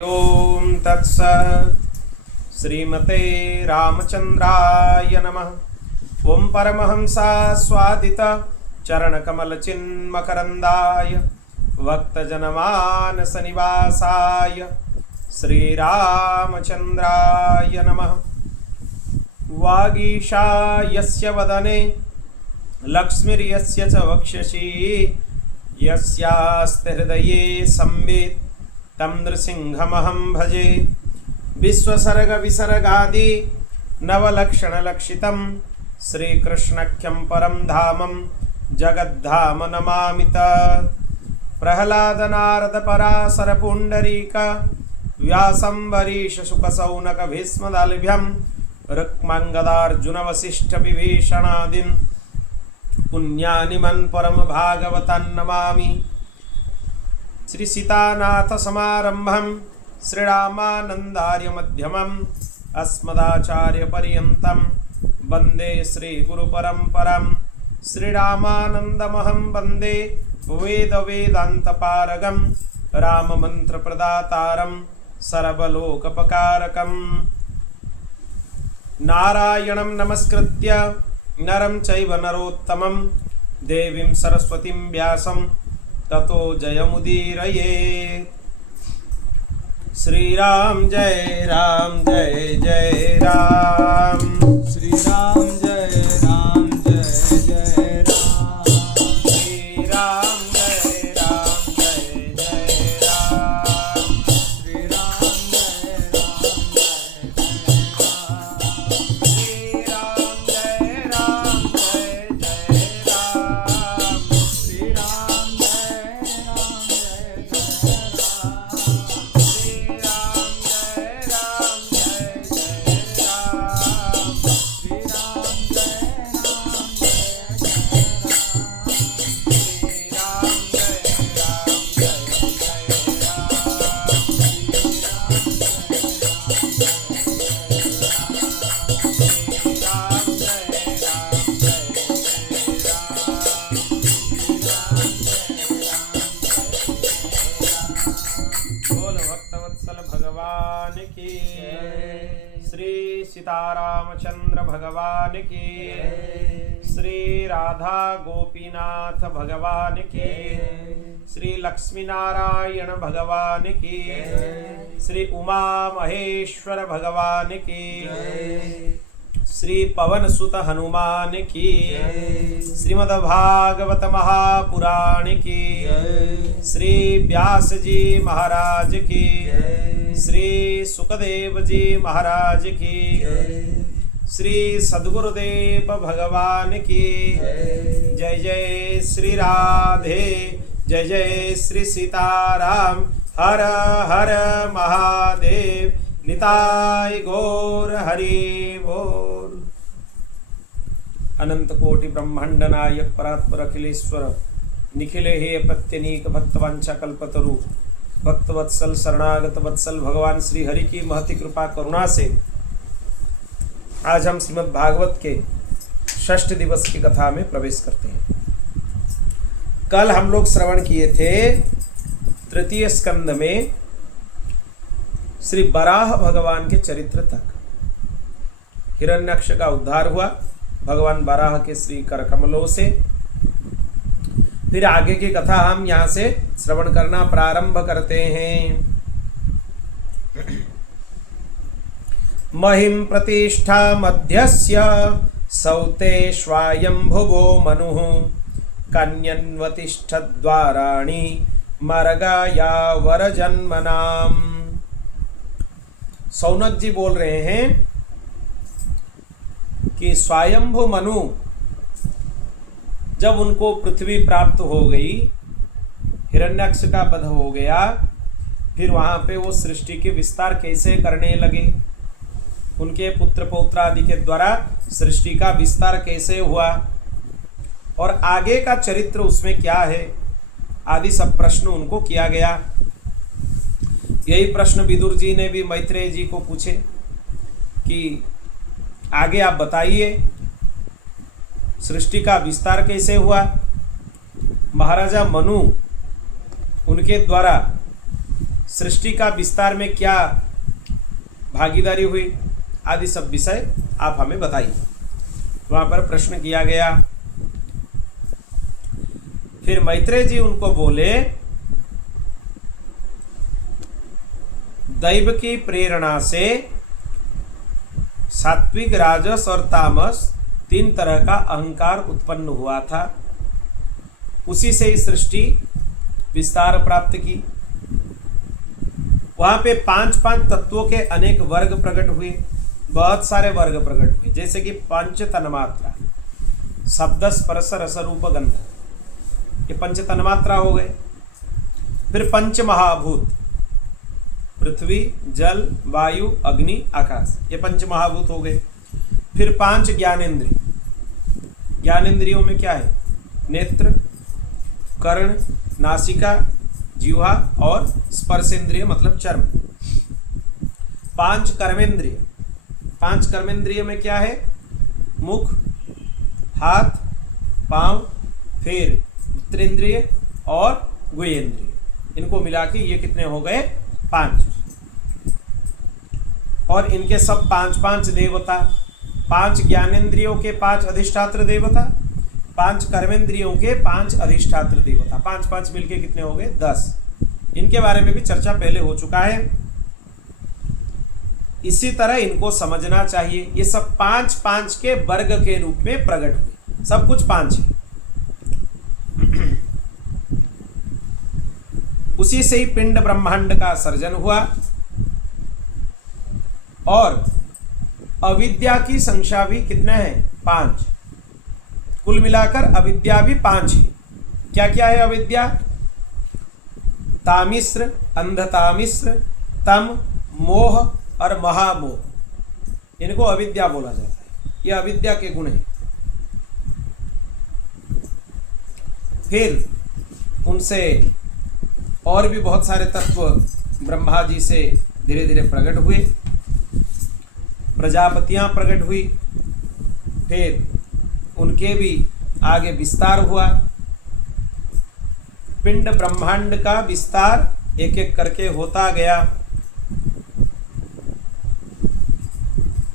ओम तत्सत्। श्रीमते रामचंद्राय नमः। ओम परमहंसा स्वादित चरणकमल चिन्मकरंदाय भक्तजनमानस निवासाय श्रीरामचंद्राय नमः। वागीशा यस्य वदने लक्ष्मीर्यस्य च वक्षसि यस्यास्ते हृदये संवित् तं नृसिंहमहं भजे। विश्वसर्ग विसर्गादि नवलक्षणलक्षितं श्रीकृष्णख्यं परं धामं जगद्धाम नमामि तत्। प्रह्लाद नारद पराशर पुण्डरीक व्यासं वरीश शुकशौनक भीष्मदाल्भ्यं रुक्माङ्गदार्जुन वसिष्ठ विभीषणादीन् पुण्यानिमन् परम भागवतान् नमामि। श्री सीतानाथ समारंभं श्रीरामानंदार्य मध्यमम् अस्मदाचार्य पर्यन्तं वन्दे श्री गुरु परंपरां। श्रीरामानंदमहं वन्दे वेद वेदांत पारगं राम मंत्र प्रदातारं सर्वलोकपकारकं। नारायणं नमस्कृत्य नरं चैव नरोत्तमं देवीं सरस्वतीं व्यासं ततो जयमुदीरये। श्रीराम जय राम जय जय राम। श्रीराम जय राम जय जय राम। श्रीराम जय राम जय जय राम। श्रीराम जय राम जय जय राम। श्रीराम जय राम जय जय राम। श्रीराम जय राम जय जय बोल भक्तवत्सल भगवान की। श्री सीतारामचंद्र भगवान की। श्री राधा गोपीनाथ भगवान की। श्री लक्ष्मी नारायण भगवान की। श्री उमा महेश्वर भगवान की। श्री पवन सुत हनुमान की। श्रीमद्भागवत महापुराण की। श्री व्यास जी महाराज की। श्री सुखदेव जी महाराज की। श्री सद्गुरुदेव भगवान की। जय जय श्री राधे जय जय श्री सीताराम। हर हर महादेव निताय गौर हरि बोल। अनंत कोटि ब्रह्मांड नायक परात्पर अखिलेश्वर निखिले हे प्रत्यनीक भक्तवांछा कल्पतरु भक्तवत्सल शरणागत वत्सल भगवान श्री हरि की महती कृपा करुणा से आज हम श्रीमद् भागवत के षष्ठ दिवस की कथा में प्रवेश करते हैं। कल हम लोग श्रवण किए थे तृतीय स्कंद में श्री बराह भगवान के चरित्र तक। हिरण्यक्ष का उद्धार हुआ भगवान बराह के श्री करकमलों से। फिर आगे की कथा हम यहां से श्रवण करना प्रारंभ करते हैं। महिम प्रतिष्ठा मध्यस्य सौते स्वायंभुवो मनुः कन्यन्वतिष्ठद्वाराणि मर्गाया वरजन्मनाम्। सौनक जी बोल रहे हैं कि स्वयंभु मनु जब उनको पृथ्वी प्राप्त हो गई, हिरण्याक्ष का वध हो गया, फिर वहां पे वो सृष्टि के विस्तार कैसे करने लगे, उनके पुत्र पौत्र आदि के द्वारा सृष्टि का विस्तार कैसे हुआ और आगे का चरित्र उसमें क्या है आदि सब प्रश्न उनको किया गया। यही प्रश्न विदुर जी ने भी मैत्रेय जी को पूछे कि आगे आप बताइए सृष्टि का विस्तार कैसे हुआ। महाराजा मनु उनके द्वारा सृष्टि का विस्तार में क्या भागीदारी हुई आदि सब विषय आप हमें बताइए। वहां पर प्रश्न किया गया। फिर मैत्रेय जी उनको बोले, दैव की प्रेरणा से सात्विक, राजस और तामस 3 तरह का अहंकार उत्पन्न हुआ था। उसी से ही सृष्टि विस्तार प्राप्त की। वहां पे 5-5 तत्वों के अनेक वर्ग प्रकट हुए, बहुत सारे वर्ग प्रकट हुए, जैसे कि पंच तन्मात्रा, शब्द, स्पर्श, रस, रूप, गंध, ये पंच तन्मात्रा हो गए। फिर पंच महाभूत, पृथ्वी, जल, वायु, अग्नि, आकाश, ये पंच महाभूत हो गए। फिर 5 ज्ञानेंद्रिय, ज्ञानेंद्रियों में क्या है? नेत्र, कर्ण, नासिका, जिह्वा और स्पर्शेंद्रिय मतलब चर्म। 5 कर्मेंद्रिय, 5 कर्मेंद्रिय में क्या है? मुख, हाथ, पांव, फिर उत्तरेंद्रिय और गुहेंद्रिय। इनको मिला के ये कितने हो गए? 5। और इनके सब 5-5 देवता, 5 ज्ञानेंद्रियों के 5 अधिष्ठात्र देवता, 5 कर्मेंद्रियों के 5 अधिष्ठात्र देवता, 5-5 मिलके कितने हो गए? 10। इनके बारे में भी चर्चा पहले हो चुका है। इसी तरह इनको समझना चाहिए। ये सब 5-5 के वर्ग के रूप में प्रकट हुए, सब कुछ 5 है। उसी से ही पिंड ब्रह्मांड का सर्जन हुआ। और अविद्या की संख्या भी कितने हैं? 5। कुल मिलाकर अविद्या भी 5 है। क्या क्या है अविद्या? तामिश्र, अंधतामिश्र, तम, मोह और महामोह, इनको अविद्या बोला जाता है। ये अविद्या के गुण हैं। फिर उनसे और भी बहुत सारे तत्व ब्रह्मा जी से धीरे धीरे प्रकट हुए, प्रजापतियां प्रकट हुई, फिर उनके भी आगे विस्तार हुआ। पिंड ब्रह्मांड का विस्तार एक एक करके होता गया।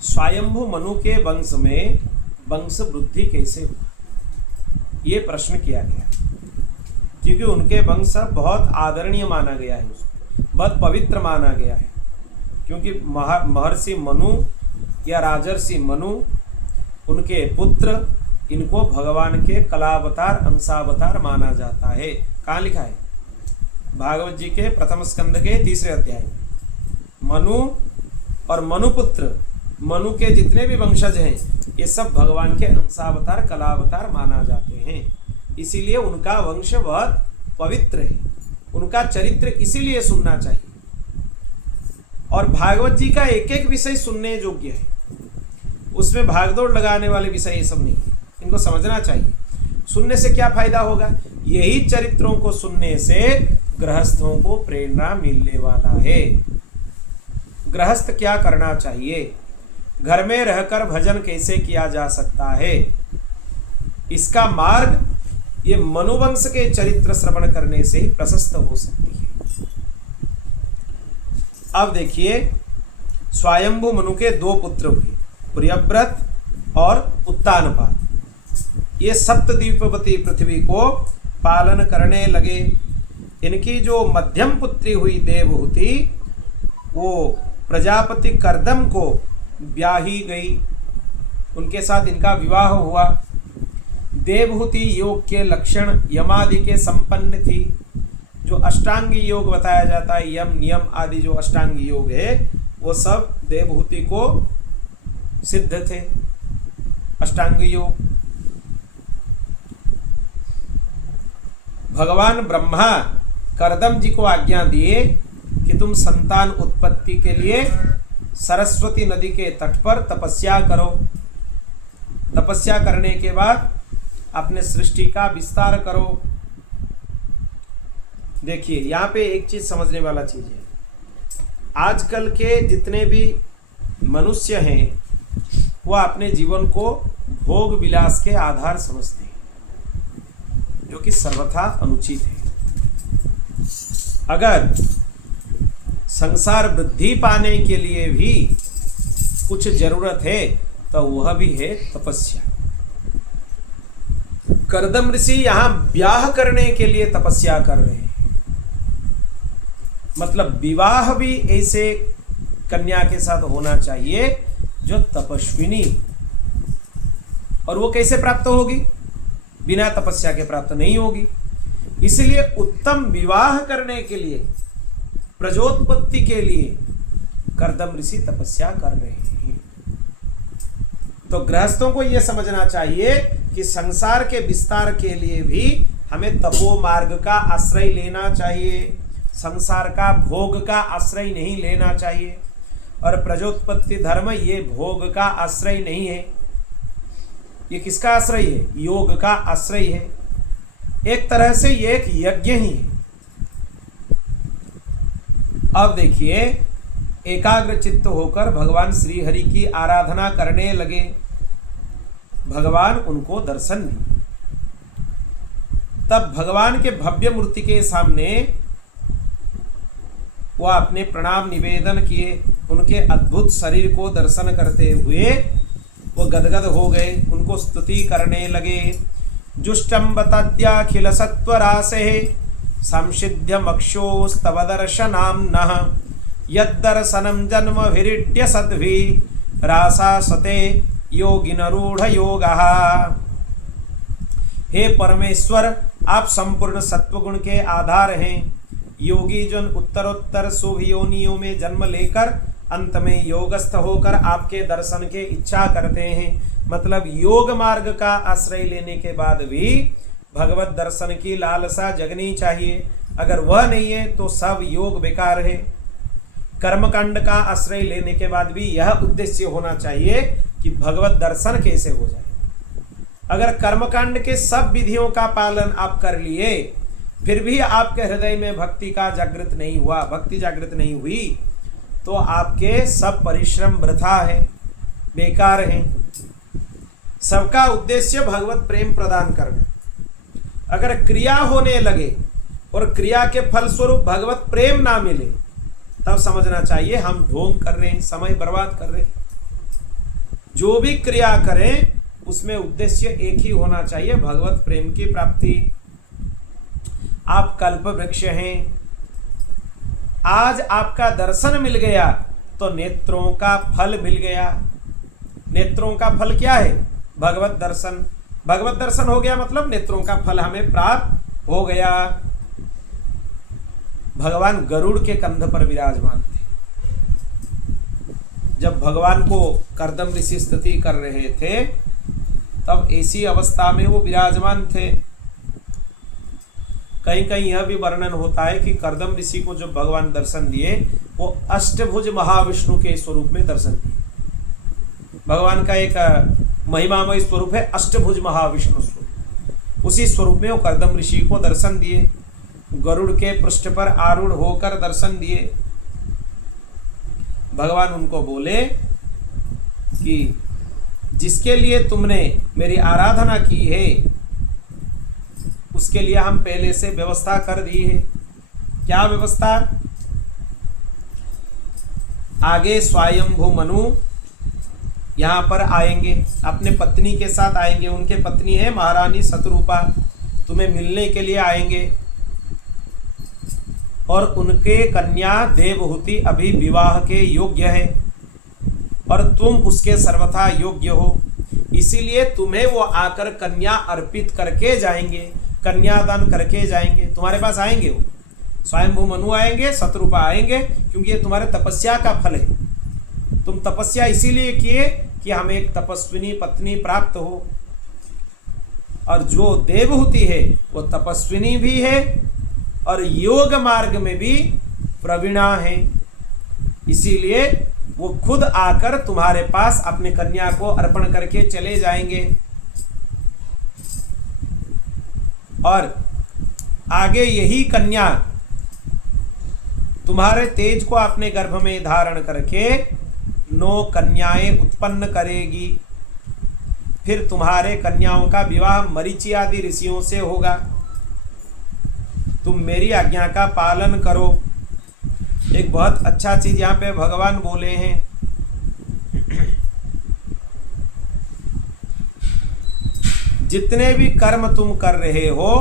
स्वयंभू मनु के वंश में वंश वृद्धि कैसे हुआ, ये प्रश्न किया गया। क्योंकि उनके वंश बहुत आदरणीय माना गया है, उसको बहुत पवित्र माना गया है। क्योंकि महर्षि मनु या राजर्षि मनु, उनके पुत्र, इनको भगवान के कलावतार, अंशावतार माना जाता है। कहाँ लिखा है? भागवत जी के प्रथम स्कंद के 3रे अध्याय में। मनु और मनुपुत्र, मनु के जितने भी वंशज हैं, ये सब भगवान के अंशावतार, कलावतार माना जाते हैं। इसीलिए उनका वंश बहुत पवित्र है, उनका चरित्र इसीलिए सुनना चाहिए। और भागवत जी का एक एक विषय सुनने योग्य है, उसमें भागदौड़ लगाने वाले विषय ये सब नहीं है, इनको समझना चाहिए। सुनने से क्या फायदा होगा? यही चरित्रों को सुनने से गृहस्थों को प्रेरणा मिलने वाला है। गृहस्थ क्या करना चाहिए, घर में रहकर भजन कैसे किया जा सकता है, इसका मार्ग ये मनुवंश के चरित्र श्रवण करने से ही प्रशस्त हो सकती है। अब देखिए, स्वयंभू मनु के 2 पुत्र हुए, प्रियव्रत और उत्तानपाद। ये सप्तद्वीपवती पृथ्वी को पालन करने लगे। इनकी जो मध्यम पुत्री हुई देवहूति, वो प्रजापति कर्दम को ब्याही गई, उनके साथ इनका विवाह हुआ। देवहूति योग के लक्षण यमादि के संपन्न थी। जो अष्टांगी योग बताया जाता है, यम नियम आदि जो अष्टांगी योग है, वो सब देवहूति को सिद्ध थे, अष्टांगी योग। भगवान ब्रह्मा कर्दम जी को आज्ञा दिए कि तुम संतान उत्पत्ति के लिए सरस्वती नदी के तट पर तपस्या करो। तपस्या करने के बाद अपने सृष्टि का विस्तार करो। देखिए, यहाँ पे एक चीज समझने वाला चीज है। आजकल के जितने भी मनुष्य हैं, वो अपने जीवन को भोग विलास के आधार समझते हैं, जो कि सर्वथा अनुचित है। अगर संसार वृद्धि पाने के लिए भी कुछ जरूरत है, तो वह भी है तपस्या। कर्दम ऋषि यहां ब्याह करने के लिए तपस्या कर रहे हैं, मतलब विवाह भी ऐसे कन्या के साथ होना चाहिए जो तपस्विनी, और वो कैसे प्राप्त होगी? बिना तपस्या के प्राप्त नहीं होगी। इसलिए उत्तम विवाह करने के लिए, प्रजोत्पत्ति के लिए कर्दम ऋषि तपस्या कर रहे हैं। तो गृहस्थों को यह समझना चाहिए कि संसार के विस्तार के लिए भी हमें तपो मार्ग का आश्रय लेना चाहिए, संसार का भोग का आश्रय नहीं लेना चाहिए। और प्रजोत्पत्ति धर्म ये भोग का आश्रय नहीं है, ये किसका आश्रय है? योग का आश्रय है। एक तरह से ये एक यज्ञ ही है। अब देखिए, एकाग्र चित्त होकर भगवान श्री हरि की आराधना करने लगे। भगवान उनको दर्शन दिए। तब भगवान के भव्य मूर्ति के सामने वो अपने प्रणाम निवेदन किए। उनके अद्भुत शरीर को दर्शन करते हुए वो गदगद हो गए, उनको स्तुति करने लगे। जुष्टम बताद्याखिल सत्वरासे संसिध्यमक्षोस्तव दर्शनाम्नः यद्दर्शनं जन्मभिरीड्य सद्भि रासासते योगिनरूढ़ योगः। हे परमेश्वर, आप संपूर्ण सत्वगुण के आधार हैं। योगी जन उत्तरोत्तर शुभ योनियों में जन्म लेकर अंत में योगस्थ होकर आपके दर्शन के इच्छा करते हैं। मतलब योग मार्ग का आश्रय लेने के बाद भी भगवत दर्शन की लालसा जगनी चाहिए। अगर वह नहीं है तो सब योग बेकार है। कर्मकांड का आश्रय लेने के बाद भी यह उद्देश्य होना चाहिए कि भगवत दर्शन कैसे हो जाए। अगर कर्मकांड के सब विधियों का पालन आप कर लिए, फिर भी आपके हृदय में भक्ति का जागृत नहीं हुआ, भक्ति जागृत नहीं हुई, तो आपके सब परिश्रम वृथा है, बेकार है। सबका उद्देश्य भगवत प्रेम प्रदान करना। अगर क्रिया होने लगे और क्रिया के फलस्वरूप भगवत प्रेम ना मिले, तब समझना चाहिए हम ढोंग कर रहे हैं, समय बर्बाद कर रहे हैं। जो भी क्रिया करें उसमें उद्देश्य एक ही होना चाहिए, भगवत प्रेम की प्राप्ति। आप कल्प वृक्ष हैं, आज आपका दर्शन मिल गया तो नेत्रों का फल मिल गया। नेत्रों का फल क्या है? भगवत दर्शन। भगवत दर्शन हो गया मतलब नेत्रों का फल हमें प्राप्त हो गया। भगवान गरुड़ के कंध पर विराजमान थे। जब भगवान को कर्दम ऋषि स्तुति कर रहे थे, तब ऐसी अवस्था में वो विराजमान थे। कहीं कहीं यह भी वर्णन होता है कि कर्दम ऋषि को जब भगवान दर्शन दिए, वो अष्टभुज महाविष्णु के स्वरूप में दर्शन दिए। भगवान का एक महिमामय स्वरूप है अष्टभुज महाविष्णु स्वरूप। उसी स्वरूप में वो कर्दम ऋषि को दर्शन दिए, गरुड़ के पृष्ठ पर आरूढ़ होकर दर्शन दिए। भगवान उनको बोले कि जिसके लिए तुमने मेरी आराधना की है, उसके लिए हम पहले से व्यवस्था कर दी है। क्या व्यवस्था? आगे स्वयंभू मनु यहाँ पर आएंगे, अपने पत्नी के साथ आएंगे। उनके पत्नी है महारानी शतरूपा, तुम्हें मिलने के लिए आएंगे। और उनके कन्या देवहूति अभी विवाह के योग्य है और तुम उसके सर्वथा योग्य हो, इसीलिए तुम्हें वो आकर कन्या अर्पित करके जाएंगे, कन्यादान करके जाएंगे। तुम्हारे पास आएंगे, वो स्वयंभू मनु आएंगे, शतरूपा आएंगे, क्योंकि ये तुम्हारे तपस्या का फल है। तुम तपस्या इसीलिए किए कि हमें एक तपस्विनी पत्नी प्राप्त हो। और जो देवहूति है वो तपस्विनी भी है और योग मार्ग में भी प्रवीणा है। इसीलिए वो खुद आकर तुम्हारे पास अपनी कन्या को अर्पण करके चले जाएंगे। और आगे यही कन्या तुम्हारे तेज को अपने गर्भ में धारण करके 9 कन्याएं उत्पन्न करेगी। फिर तुम्हारे कन्याओं का विवाह मरीचि आदि ऋषियों से होगा। तुम मेरी आज्ञा का पालन करो। एक बहुत अच्छा चीज यहाँ पे भगवान बोले हैं, जितने भी कर्म तुम कर रहे हो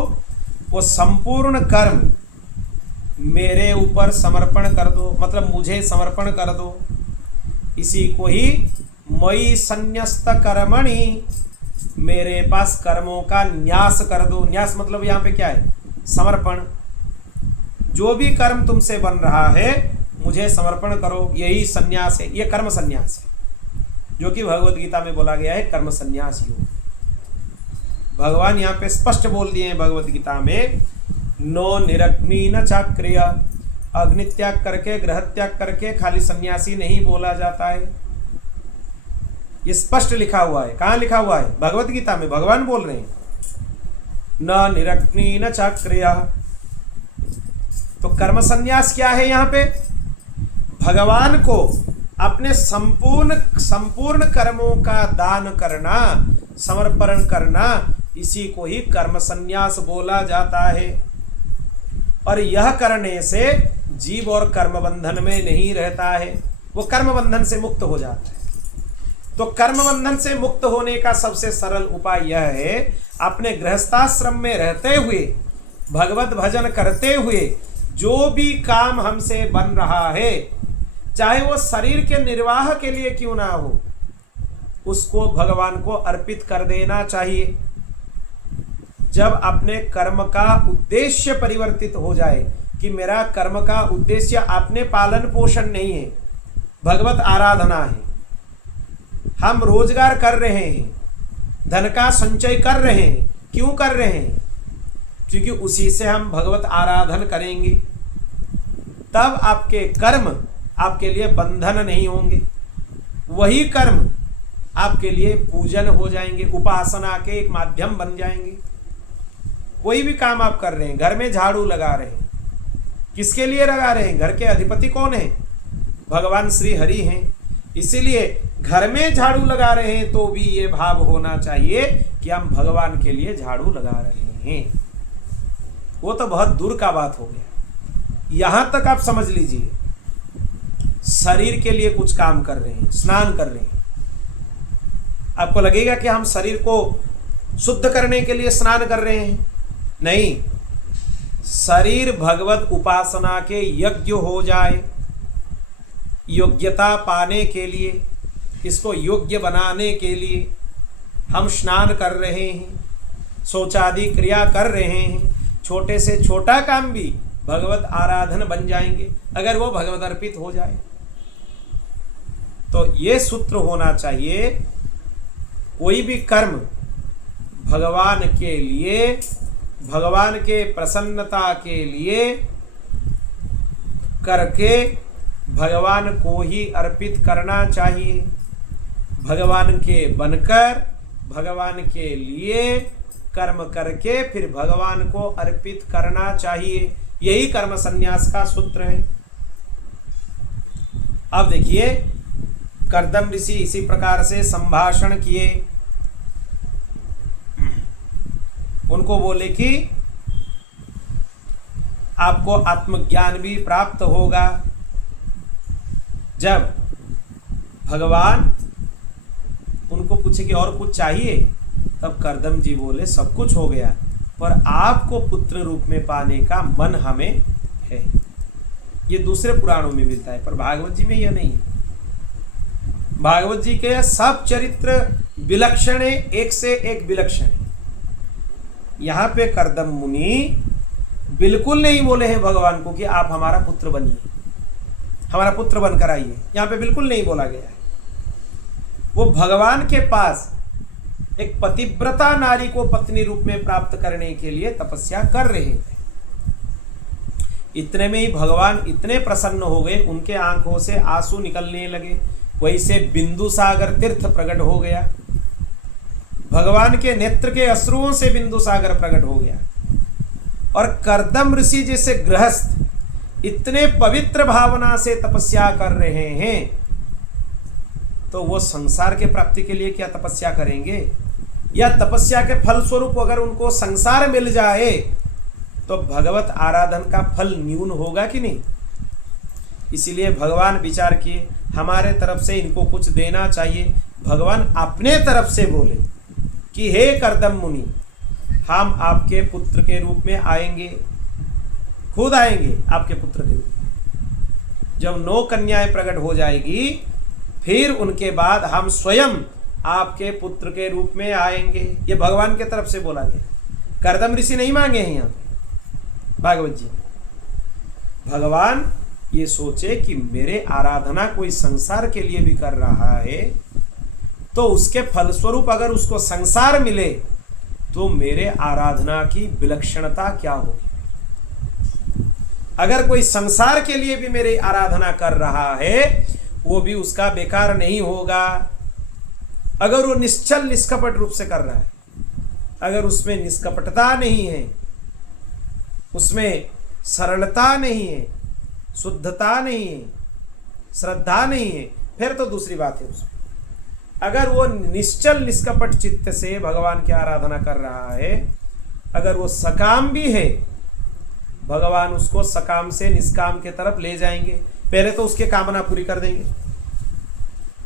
वो संपूर्ण कर्म मेरे ऊपर समर्पण कर दो, मतलब मुझे समर्पण कर दो। इसी को ही मयि संन्यस्त कर्मणि, मेरे पास कर्मों का न्यास कर दो। न्यास मतलब यहाँ पे क्या है? समर्पण। जो भी कर्म तुमसे बन रहा है मुझे समर्पण करो, यही संन्यास है। ये कर्म संन्यास है जो कि भगवत गीता में बोला गया है, कर्म संन्यास योग। भगवान यहाँ पे स्पष्ट बोल दिए हैं भगवत गीता में, नो निरग्नि न चाक्रिय, अग्नि त्याग करके ग्रह त्याग करके खाली सन्यासी नहीं बोला जाता है। ये स्पष्ट लिखा हुआ है। कहाँ लिखा हुआ है? भगवत गीता में भगवान बोल रहे हैं, न निरग्नि न चाक्रिय। तो कर्म संन्यास क्या है? यहाँ पे भगवान को अपने संपूर्ण कर्मों का दान करना, समर्पण करना, इसी को ही कर्म संन्यास बोला जाता है। और यह करने से जीव और कर्म बंधन में नहीं रहता है, वो कर्म बंधन से मुक्त हो जाता है। तो कर्म बंधन से मुक्त होने का सबसे सरल उपाय यह है, अपने गृहस्थाश्रम में रहते हुए, भगवत भजन करते हुए, जो भी काम हमसे बन रहा है, चाहे वो शरीर के निर्वाह के लिए क्यों ना हो, उसको भगवान को अर्पित कर देना चाहिए। जब अपने कर्म का उद्देश्य परिवर्तित हो जाए कि मेरा कर्म का उद्देश्य अपने पालन पोषण नहीं है, भगवत आराधना है, हम रोजगार कर रहे हैं, धन का संचय कर रहे हैं, क्यों कर रहे हैं? क्योंकि उसी से हम भगवत आराधन करेंगे, तब आपके कर्म आपके लिए बंधन नहीं होंगे। वही कर्म आपके लिए पूजन हो जाएंगे, उपासना के एक माध्यम बन जाएंगे। कोई भी काम आप कर रहे हैं, घर में झाड़ू लगा रहे हैं, किसके लिए लगा रहे हैं? घर के अधिपति कौन है? भगवान श्री हरि हैं। इसीलिए घर में झाड़ू लगा रहे हैं तो भी ये भाव होना चाहिए कि हम भगवान के लिए झाड़ू लगा रहे हैं। वो तो बहुत दूर का बात हो गया। यहां तक आप समझ लीजिए, शरीर के लिए कुछ काम कर रहे हैं, स्नान कर रहे हैं, आपको लगेगा कि हम शरीर को शुद्ध करने के लिए स्नान कर रहे हैं? नहीं, शरीर भगवत उपासना के यज्ञ हो जाए, योग्यता पाने के लिए, इसको योग्य बनाने के लिए हम स्नान कर रहे हैं, शौचादि क्रिया कर रहे हैं। छोटे से छोटा काम भी भगवत आराधन बन जाएंगे अगर वो भगवत अर्पित हो जाए। तो ये सूत्र होना चाहिए, कोई भी कर्म भगवान के लिए, भगवान के प्रसन्नता के लिए करके भगवान को ही अर्पित करना चाहिए। भगवान के बनकर, भगवान के लिए कर्म करके फिर भगवान को अर्पित करना चाहिए। यही कर्म संन्यास का सूत्र है। अब देखिए, कर्दम ऋषि इसी प्रकार से संभाषण किए। उनको बोले कि आपको आत्मज्ञान भी प्राप्त होगा। जब भगवान उनको पूछे कि और कुछ चाहिए, तब कर्दम जी बोले सब कुछ हो गया, पर आपको पुत्र रूप में पाने का मन हमें है। ये दूसरे पुराणों में मिलता है, पर भागवत जी में यह नहीं है। भागवत जी के सब चरित्र विलक्षण है, एक से एक विलक्षण है। यहाँ पे कर्दम मुनि बिल्कुल नहीं बोले हैं भगवान को कि आप हमारा पुत्र बनिए, हमारा पुत्र बनकर आइए। यहाँ पे बिल्कुल नहीं बोला गया है। वो भगवान के पास एक पतिव्रता नारी को पत्नी रूप में प्राप्त करने के लिए तपस्या कर रहे थे। इतने में ही भगवान इतने प्रसन्न हो गए, उनके आंखों से आंसू निकलने लगे। वहीं से बिंदु सागर तीर्थ प्रकट हो गया। भगवान के नेत्र के अश्रुओं से बिंदु सागर प्रकट हो गया। और कर्दम ऋषि जैसे गृहस्थ इतने पवित्र भावना से तपस्या कर रहे हैं, तो वो संसार के प्राप्ति के लिए क्या तपस्या करेंगे? या तपस्या के फल स्वरूप अगर उनको संसार मिल जाए तो भगवत आराधन का फल न्यून होगा कि नहीं? इसीलिए भगवान विचार किए हमारे तरफ से इनको कुछ देना चाहिए। भगवान अपने तरफ से बोले कि हे कर्दम मुनि, हम आपके पुत्र के रूप में आएंगे, खुद आएंगे आपके पुत्र के रूप में। जब 9 कन्याएं प्रकट हो जाएगी फिर उनके बाद हम स्वयं आपके पुत्र के रूप में आएंगे। ये भगवान के तरफ से बोला गया, कर्दम ऋषि नहीं मांगे हैं यहाँ पे भागवत जी। भगवान ये सोचे कि मेरे आराधना कोई संसार के लिए भी कर रहा है तो उसके फलस्वरूप अगर उसको संसार मिले तो मेरे आराधना की विलक्षणता क्या होगी। अगर कोई संसार के लिए भी मेरी आराधना कर रहा है वो भी उसका बेकार नहीं होगा। अगर वो निश्चल निष्कपट रूप से कर रहा है, अगर उसमें निष्कपटता नहीं है, उसमें सरलता नहीं है, शुद्धता नहीं है, श्रद्धा नहीं है, फिर तो दूसरी बात है उसमें। अगर वो निश्चल निष्कपट चित्त से भगवान की आराधना कर रहा है, अगर वो सकाम भी है, भगवान उसको सकाम से निष्काम के तरफ ले जाएंगे। पहले तो उसके कामना पूरी कर देंगे,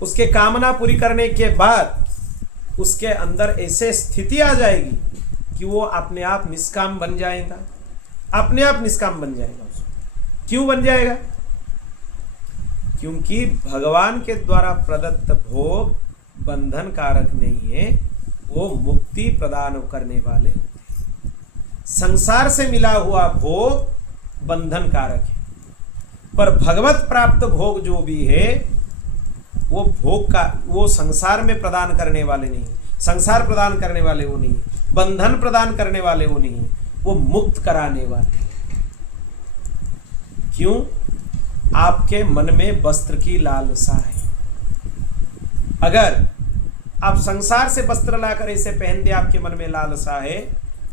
उसके कामना पूरी करने के बाद उसके अंदर ऐसे स्थिति आ जाएगी कि वो अपने आप निष्काम बन जाएगा, अपने आप निष्काम बन जाएगा। उसको क्यों बन जाएगा? क्योंकि भगवान के द्वारा प्रदत्त भोग बंधन कारक नहीं है, वो मुक्ति प्रदान करने वाले होते हैं। संसार से मिला हुआ भोग बंधन कारक है, पर भगवत प्राप्त भोग जो भी है वो भोग का, वो संसार में प्रदान करने वाले नहीं, संसार प्रदान करने वाले वो नहीं, बंधन प्रदान करने वाले वो नहीं, वो मुक्त कराने वाले। क्यों? आपके मन में वस्त्र की लालसा है। अगर आप संसार से वस्त्र लाकर इसे पहन दे, आपके मन में लालसा है,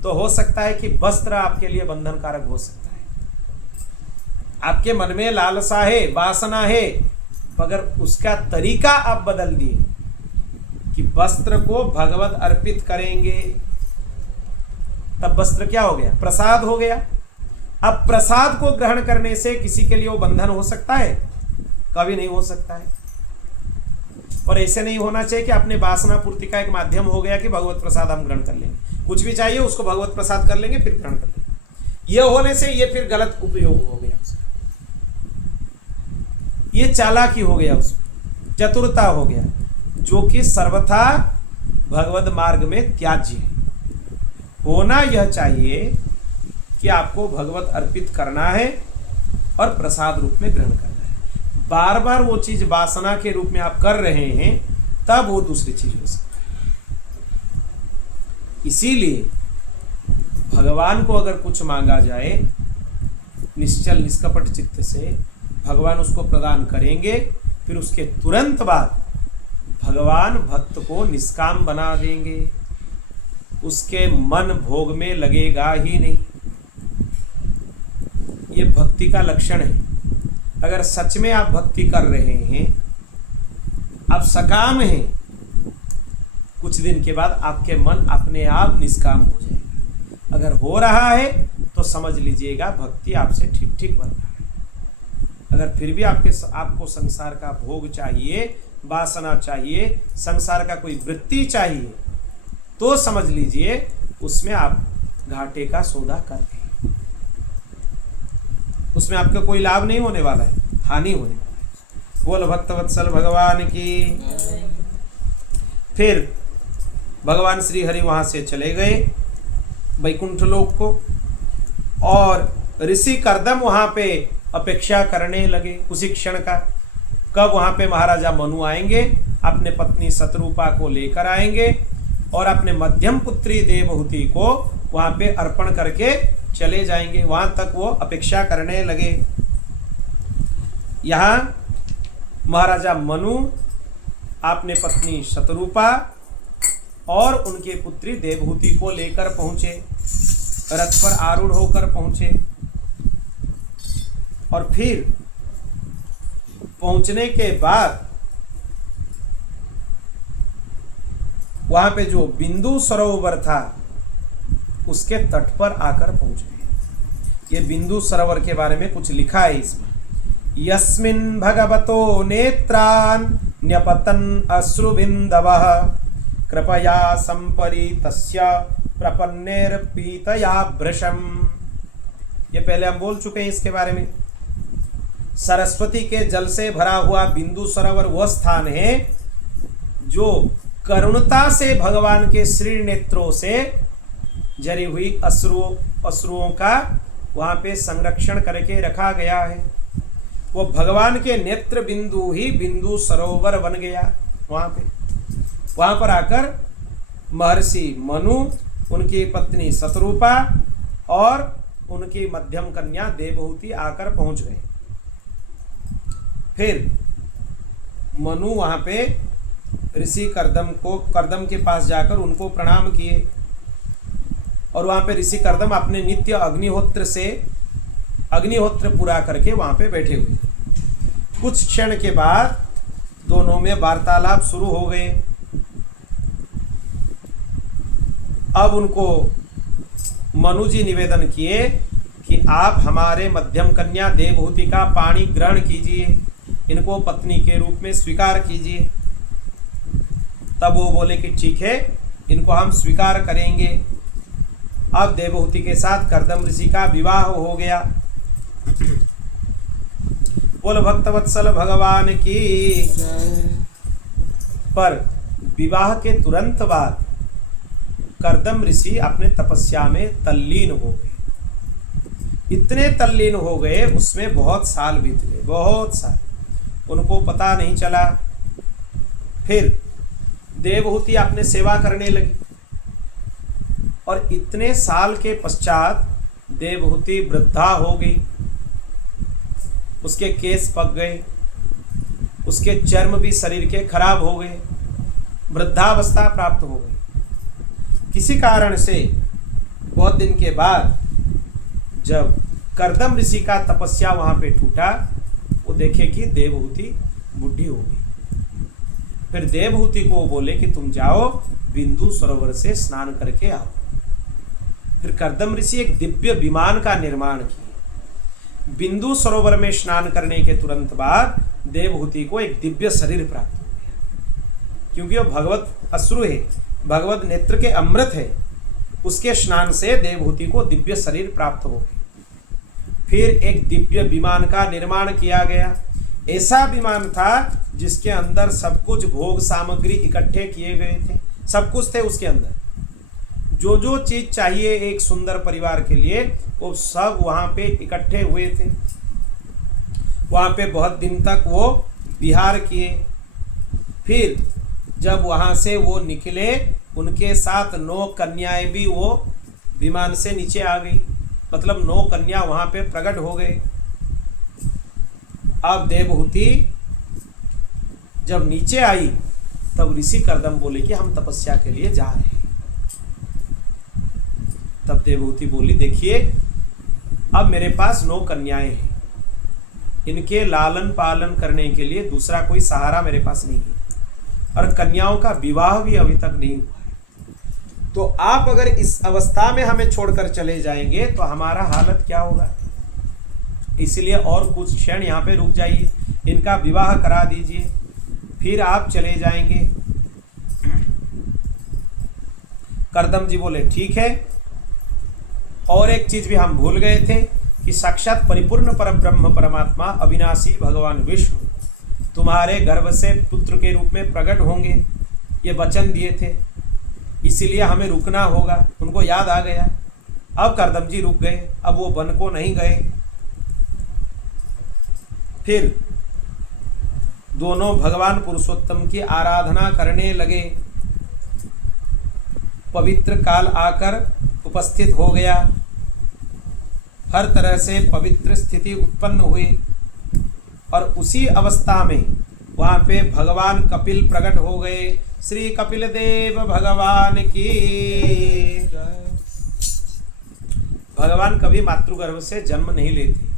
तो हो सकता है कि वस्त्र आपके लिए बंधन कारक हो सकता है। आपके मन में लालसा है, वासना है, मगर उसका तरीका आप बदल दिए कि वस्त्र को भगवत अर्पित करेंगे, तब वस्त्र क्या हो गया? प्रसाद हो गया। अब प्रसाद को ग्रहण करने से किसी के लिए वो बंधन हो सकता है? कभी नहीं हो सकता है। और ऐसे नहीं होना चाहिए कि अपने वासना पूर्ति का एक माध्यम हो गया कि भगवत प्रसाद हम ग्रहण कर लेंगे, कुछ भी चाहिए उसको भगवत प्रसाद कर लेंगे फिर ग्रहण कर लेंगे। ये होने से ये फिर गलत उपयोग हो गया उसका, ये चालाकी हो गया, उसमें चतुरता हो गया, जो कि सर्वथा भगवत मार्ग में त्याज्य है। होना यह चाहिए कि आपको भगवत अर्पित करना है और प्रसाद रूप में ग्रहण करना है। बार बार वो चीज वासना के रूप में आप कर रहे हैं, तब वो दूसरी चीज हो सकती है। इसीलिए भगवान को अगर कुछ मांगा जाए निश्चल निष्कपट चित्त से, भगवान उसको प्रदान करेंगे। फिर उसके तुरंत बाद भगवान भक्त को निष्काम बना देंगे, उसके मन भोग में लगेगा ही नहीं। ये भक्ति का लक्षण है। अगर सच में आप भक्ति कर रहे हैं, आप सकाम हैं, कुछ दिन के बाद आपके मन अपने आप निष्काम हो जाएगा। अगर हो रहा है तो समझ लीजिएगा भक्ति आपसे ठीक ठीक बन रहा है। अगर फिर भी आपको संसार का भोग चाहिए, वासना चाहिए, संसार का कोई वृत्ति चाहिए, तो समझ लीजिए उसमें आप घाटे का सौदा कर रहे हैं, उसमें आपका कोई लाभ नहीं होने वाला है, हानि होने वाला है। बोल भक्तवत्सल भगवान की। फिर भगवान श्री हरि वहां से चले गए वैकुंठ लोक को, और ऋषि कर्दम वहां पे अपेक्षा करने लगे उसी क्षण का, कब वहां पे महाराजा मनु आएंगे, अपने पत्नी शतरूपा को लेकर आएंगे और अपने मध्यम पुत्री देवहूति को वहां पे अर्पण करके चले जाएंगे। वहां तक वो अपेक्षा करने लगे। यहाँ महाराजा मनु अपने पत्नी शतरूपा और उनके पुत्री देवहूति को लेकर पहुंचे, रथ पर आरूढ़ होकर पहुंचे। और फिर पहुंचने के बाद वहां पे जो बिंदु सरोवर था उसके तट पर आकर पहुंच गए। ये बिंदु सरोवर के बारे में कुछ लिखा है इसमें यस्मिन् भगवतो नेत्रान् न्यपतन् अश्रुबिन्दवः कृपया संपरीतस्य प्रपन्नेर्पीतया भृशम्। ये पहले हम बोल चुके हैं इसके बारे में। सरस्वती के जल से भरा हुआ बिंदु सरोवर वह स्थान है जो करुणता से भगवान के श्री नेत्रों से जरी हुई अश्रुओं का वहां पे संरक्षण करके रखा गया है। वो भगवान के नेत्र बिंदु ही बिंदु सरोवर बन गया। वहां पर आकर महर्षि मनु, उनकी पत्नी शतरूपा और उनकी मध्यम कन्या देवहूति आकर पहुंच गए। फिर मनु वहां पे ऋषि कर्दम के पास जाकर उनको प्रणाम किए और वहां पे ऋषि कर्दम अपने नित्य अग्निहोत्र पूरा करके वहां पे बैठे हुए। कुछ क्षण के बाद दोनों में वार्तालाप शुरू हो गए। अब उनको मनु जी निवेदन किए कि आप हमारे मध्यम कन्या देवहूति का पाणी ग्रहण कीजिए, इनको पत्नी के रूप में स्वीकार कीजिए। तब वो बोले कि ठीक है, इनको हम स्वीकार करेंगे। अब देवहूति के साथ कर्दम ऋषि का विवाह हो गया। बोल भक्तवत्सल भगवान की। पर विवाह के तुरंत बाद कर्दम ऋषि अपने तपस्या में तल्लीन हो गए। इतने तल्लीन हो गए, उसमें बहुत साल बीत गए, बहुत साल, उनको पता नहीं चला। फिर देवहूति अपने सेवा करने लगी और इतने साल के पश्चात देवहूति वृद्धा हो गई। उसके केस पक गए, उसके चर्म भी शरीर के खराब हो गए, वृद्धावस्था प्राप्त हो गई। किसी कारण से बहुत दिन के बाद जब कर्दम ऋषि का तपस्या वहां पे टूटा, वो देखे कि देवहूति बुढ़ी हो गई। फिर देवहूति को बोले कि तुम जाओ बिंदु सरोवर से स्नान करके आओ। फिर कर्दम ऋषि एक दिव्य विमान का निर्माण किए। बिंदु सरोवर में स्नान करने के तुरंत बाद देवहूति को एक दिव्य शरीर प्राप्त हो गया, क्योंकि वो भगवत अश्रु है, भगवत नेत्र के अमृत है। उसके स्नान से देवहूति को दिव्य शरीर प्राप्त हो गया। फिर एक दिव्य विमान का निर्माण किया गया। ऐसा विमान था जिसके अंदर सब कुछ भोग सामग्री इकट्ठे किए गए थे, सब कुछ थे उसके अंदर। जो जो चीज चाहिए एक सुंदर परिवार के लिए, वो सब वहां पे इकट्ठे हुए थे। वहां पे बहुत दिन तक वो विहार किए। फिर जब वहां से वो निकले, उनके साथ 9 कन्याएं भी वो विमान से नीचे आ गई, मतलब 9 कन्या वहां पे प्रकट हो गए। अब देवहूति जब नीचे आई तब ऋषि कर्दम बोले कि हम तपस्या के लिए जा रहे हैं। तब देवहूति बोली, देखिए अब मेरे पास 9 कन्याएं हैं, इनके लालन पालन करने के लिए दूसरा कोई सहारा मेरे पास नहीं है, और कन्याओं का विवाह भी अभी तक नहीं हुआ है। तो आप अगर इस अवस्था में हमें छोड़कर चले जाएंगे तो हमारा हालत क्या होगा। इसलिए और कुछ क्षण यहाँ पे रुक जाइए, इनका विवाह करा दीजिए, फिर आप चले जाएंगे। कर्दम जी बोले ठीक है। और एक चीज भी हम भूल गए थे कि साक्षात परिपूर्ण परब्रह्म परमात्मा अविनाशी भगवान विष्णु तुम्हारे गर्भ से पुत्र के रूप में प्रकट होंगे, ये वचन दिए थे। इसीलिए हमें रुकना होगा। उनको याद आ गया। अब कर्दम जी रुक गए, अब वो वन को नहीं गए। फिर दोनों भगवान पुरुषोत्तम की आराधना करने लगे। पवित्र काल आकर उपस्थित हो गया, हर तरह से पवित्र स्थिति उत्पन्न हुई। और उसी अवस्था में वहां पे भगवान कपिल प्रकट हो गए। श्री कपिल देव भगवान की। भगवान कभी मातृगर्भ से जन्म नहीं लेते,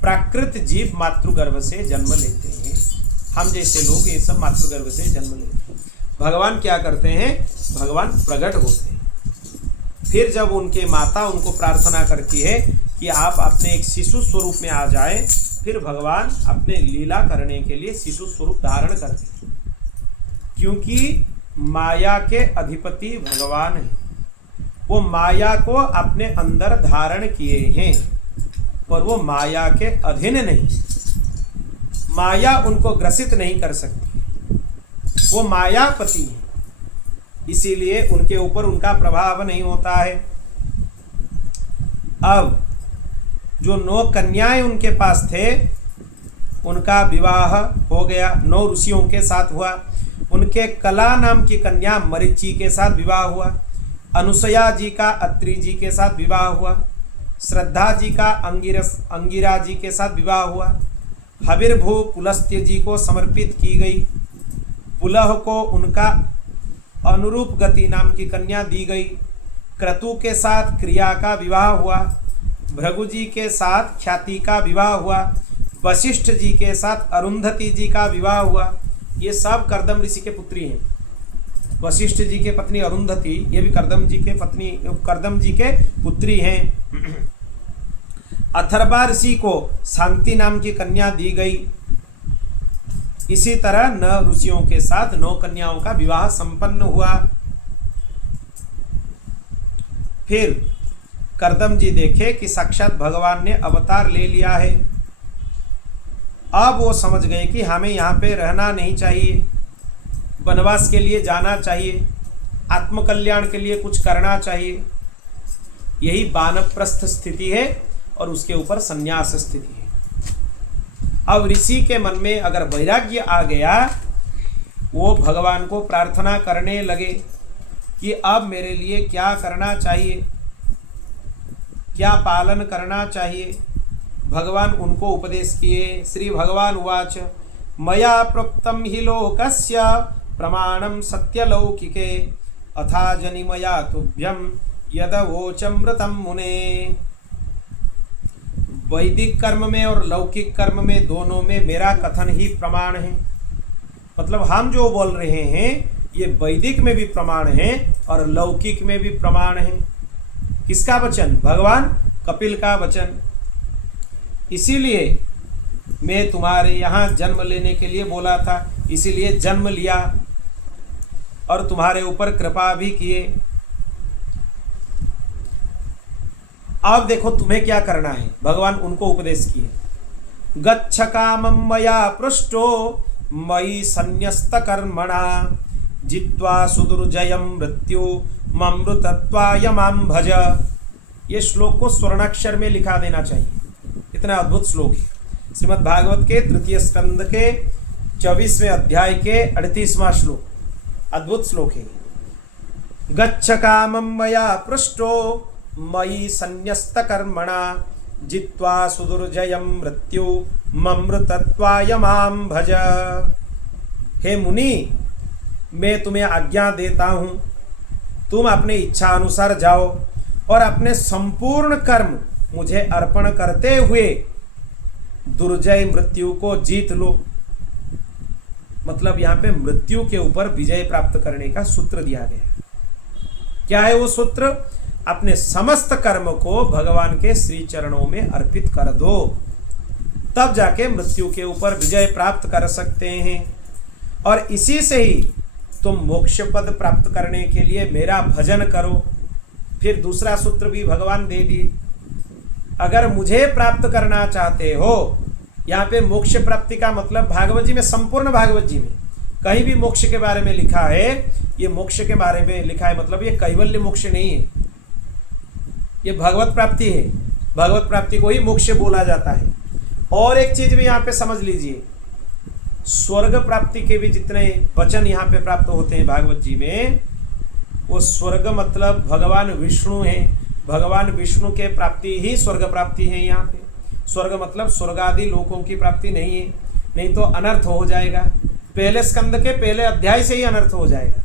प्राकृत जीव मातृगर्भ से जन्म लेते हैं। हम जैसे लोग ये सब मातृगर्भ से जन्म लेते हैं। भगवान क्या करते हैं, भगवान प्रकट होते हैं। फिर जब उनके माता उनको प्रार्थना करती है कि आप अपने एक शिशु स्वरूप में आ जाए, फिर भगवान अपने लीला करने के लिए शिशु स्वरूप धारण करते हैं, क्योंकि माया के अधिपति भगवान हैं। वो माया को अपने अंदर धारण किए हैं, पर वो माया के अधीन नहीं। माया उनको ग्रसित नहीं कर सकती, वो मायापति है, इसीलिए उनके ऊपर उनका प्रभाव नहीं होता है। अब जो 9 कन्याएं उनके पास थे, उनका विवाह हो गया, 9 ऋषियों के साथ हुआ। उनके कला नाम की कन्या मरीचि के साथ विवाह हुआ, अनुसया जी का अत्रि जी के साथ विवाह हुआ, श्रद्धा जी का अंगिरा जी के साथ विवाह हुआ, हविर्भू पुलस्त्य जी को समर्पित की गई, पुलह को उनका अनुरूप गति नाम की कन्या दी गई, क्रतु के साथ क्रिया का विवाह हुआ, भृगु जी के साथ ख्याति का विवाह हुआ, वशिष्ठ जी के साथ अरुंधति जी का विवाह हुआ। ये सब कर्दम ऋषि के पुत्री हैं। वशिष्ठ जी के पत्नी अरुंधति, ये भी कर्दम जी के पुत्री हैं। अथर्वा ऋषि को शांति नाम की कन्या दी गई। इसी तरह 9 ऋषियों के साथ 9 कन्याओं का विवाह संपन्न हुआ। फिर कर्दम जी देखे कि साक्षात भगवान ने अवतार ले लिया है। अब वो समझ गए कि हमें यहाँ पे रहना नहीं चाहिए, वनवास के लिए जाना चाहिए, आत्मकल्याण के लिए कुछ करना चाहिए। यही वानप्रस्थ स्थिति है और उसके ऊपर संन्यास स्थिति है। अब ऋषि के मन में अगर वैराग्य आ गया, वो भगवान को प्रार्थना करने लगे कि अब मेरे लिए क्या करना चाहिए, क्या पालन करना चाहिए। भगवान उनको उपदेश किए। श्री भगवान उवाच मया प्रोक्तम हि लोकस्य प्रमाणम सत्यलौकिके अथा जनिमया तुभ्यम यदवोचमृतम मुने। वैदिक कर्म में और लौकिक कर्म में दोनों में मेरा कथन ही प्रमाण है। मतलब हम जो बोल रहे हैं ये वैदिक में भी प्रमाण है और लौकिक में भी प्रमाण है। किसका वचन? भगवान कपिल का वचन। इसीलिए मैं तुम्हारे यहाँ जन्म लेने के लिए बोला था, इसीलिए जन्म लिया और तुम्हारे ऊपर कृपा भी किए। अब देखो तुम्हें क्या करना है। भगवान उनको उपदेश किए। गच्छ कामं मया पृष्टो मयि संन्यस्त कर्मणा जित्वा सुदुर्जयं मृत्यु ममृतत्वाय मां भज। ये श्लोक को स्वर्णाक्षर में लिखा देना चाहिए, इतना अद्भुत श्लोक है। श्रीमद् भागवत के 3 स्कंद के 24वें अध्याय के 38वां श्लोक, अद्भुत श्लोक है। गच्छ कामं मया पृष्टो मयि संन्यस्त कर्मणा जित्वा सुदुर्जयं मृत्यु ममृतत्वाय मां भज। हे मुनि, मैं तुम्हें आज्ञा देता हूं, तुम अपने इच्छा अनुसार जाओ और अपने संपूर्ण कर्म मुझे अर्पण करते हुए दुर्जय मृत्यु को जीत लो। मतलब यहाँ पे मृत्यु के ऊपर विजय प्राप्त करने का सूत्र दिया गया। क्या है वो सूत्र? अपने समस्त कर्म को भगवान के श्री चरणों में अर्पित कर दो, तब जाके मृत्यु के ऊपर विजय प्राप्त कर सकते हैं। और इसी से ही तुम मोक्ष पद प्राप्त करने के लिए मेरा भजन करो। फिर दूसरा सूत्र भी भगवान दे दिए। अगर मुझे प्राप्त करना चाहते हो, यहाँ पे मोक्ष प्राप्ति का मतलब भागवत जी में, संपूर्ण भागवत जी में कहीं भी मोक्ष के बारे में लिखा है, ये मोक्ष के बारे में लिखा है, मतलब ये कैवल्य मोक्ष नहीं है, ये भगवत प्राप्ति है। भगवत प्राप्ति को ही मोक्ष बोला जाता है। और एक चीज भी यहाँ पे समझ लीजिए, स्वर्ग प्राप्ति के भी जितने वचन यहाँ पे प्राप्त होते हैं भागवत जी में, वो स्वर्ग मतलब भगवान विष्णु हैं। भगवान विष्णु के प्राप्ति ही स्वर्ग प्राप्ति है। यहाँ पे स्वर्ग मतलब स्वर्ग आदि लोकों की प्राप्ति नहीं है, नहीं तो अनर्थ हो जाएगा। पहले स्कंद के पहले अध्याय से ही अनर्थ हो जाएगा,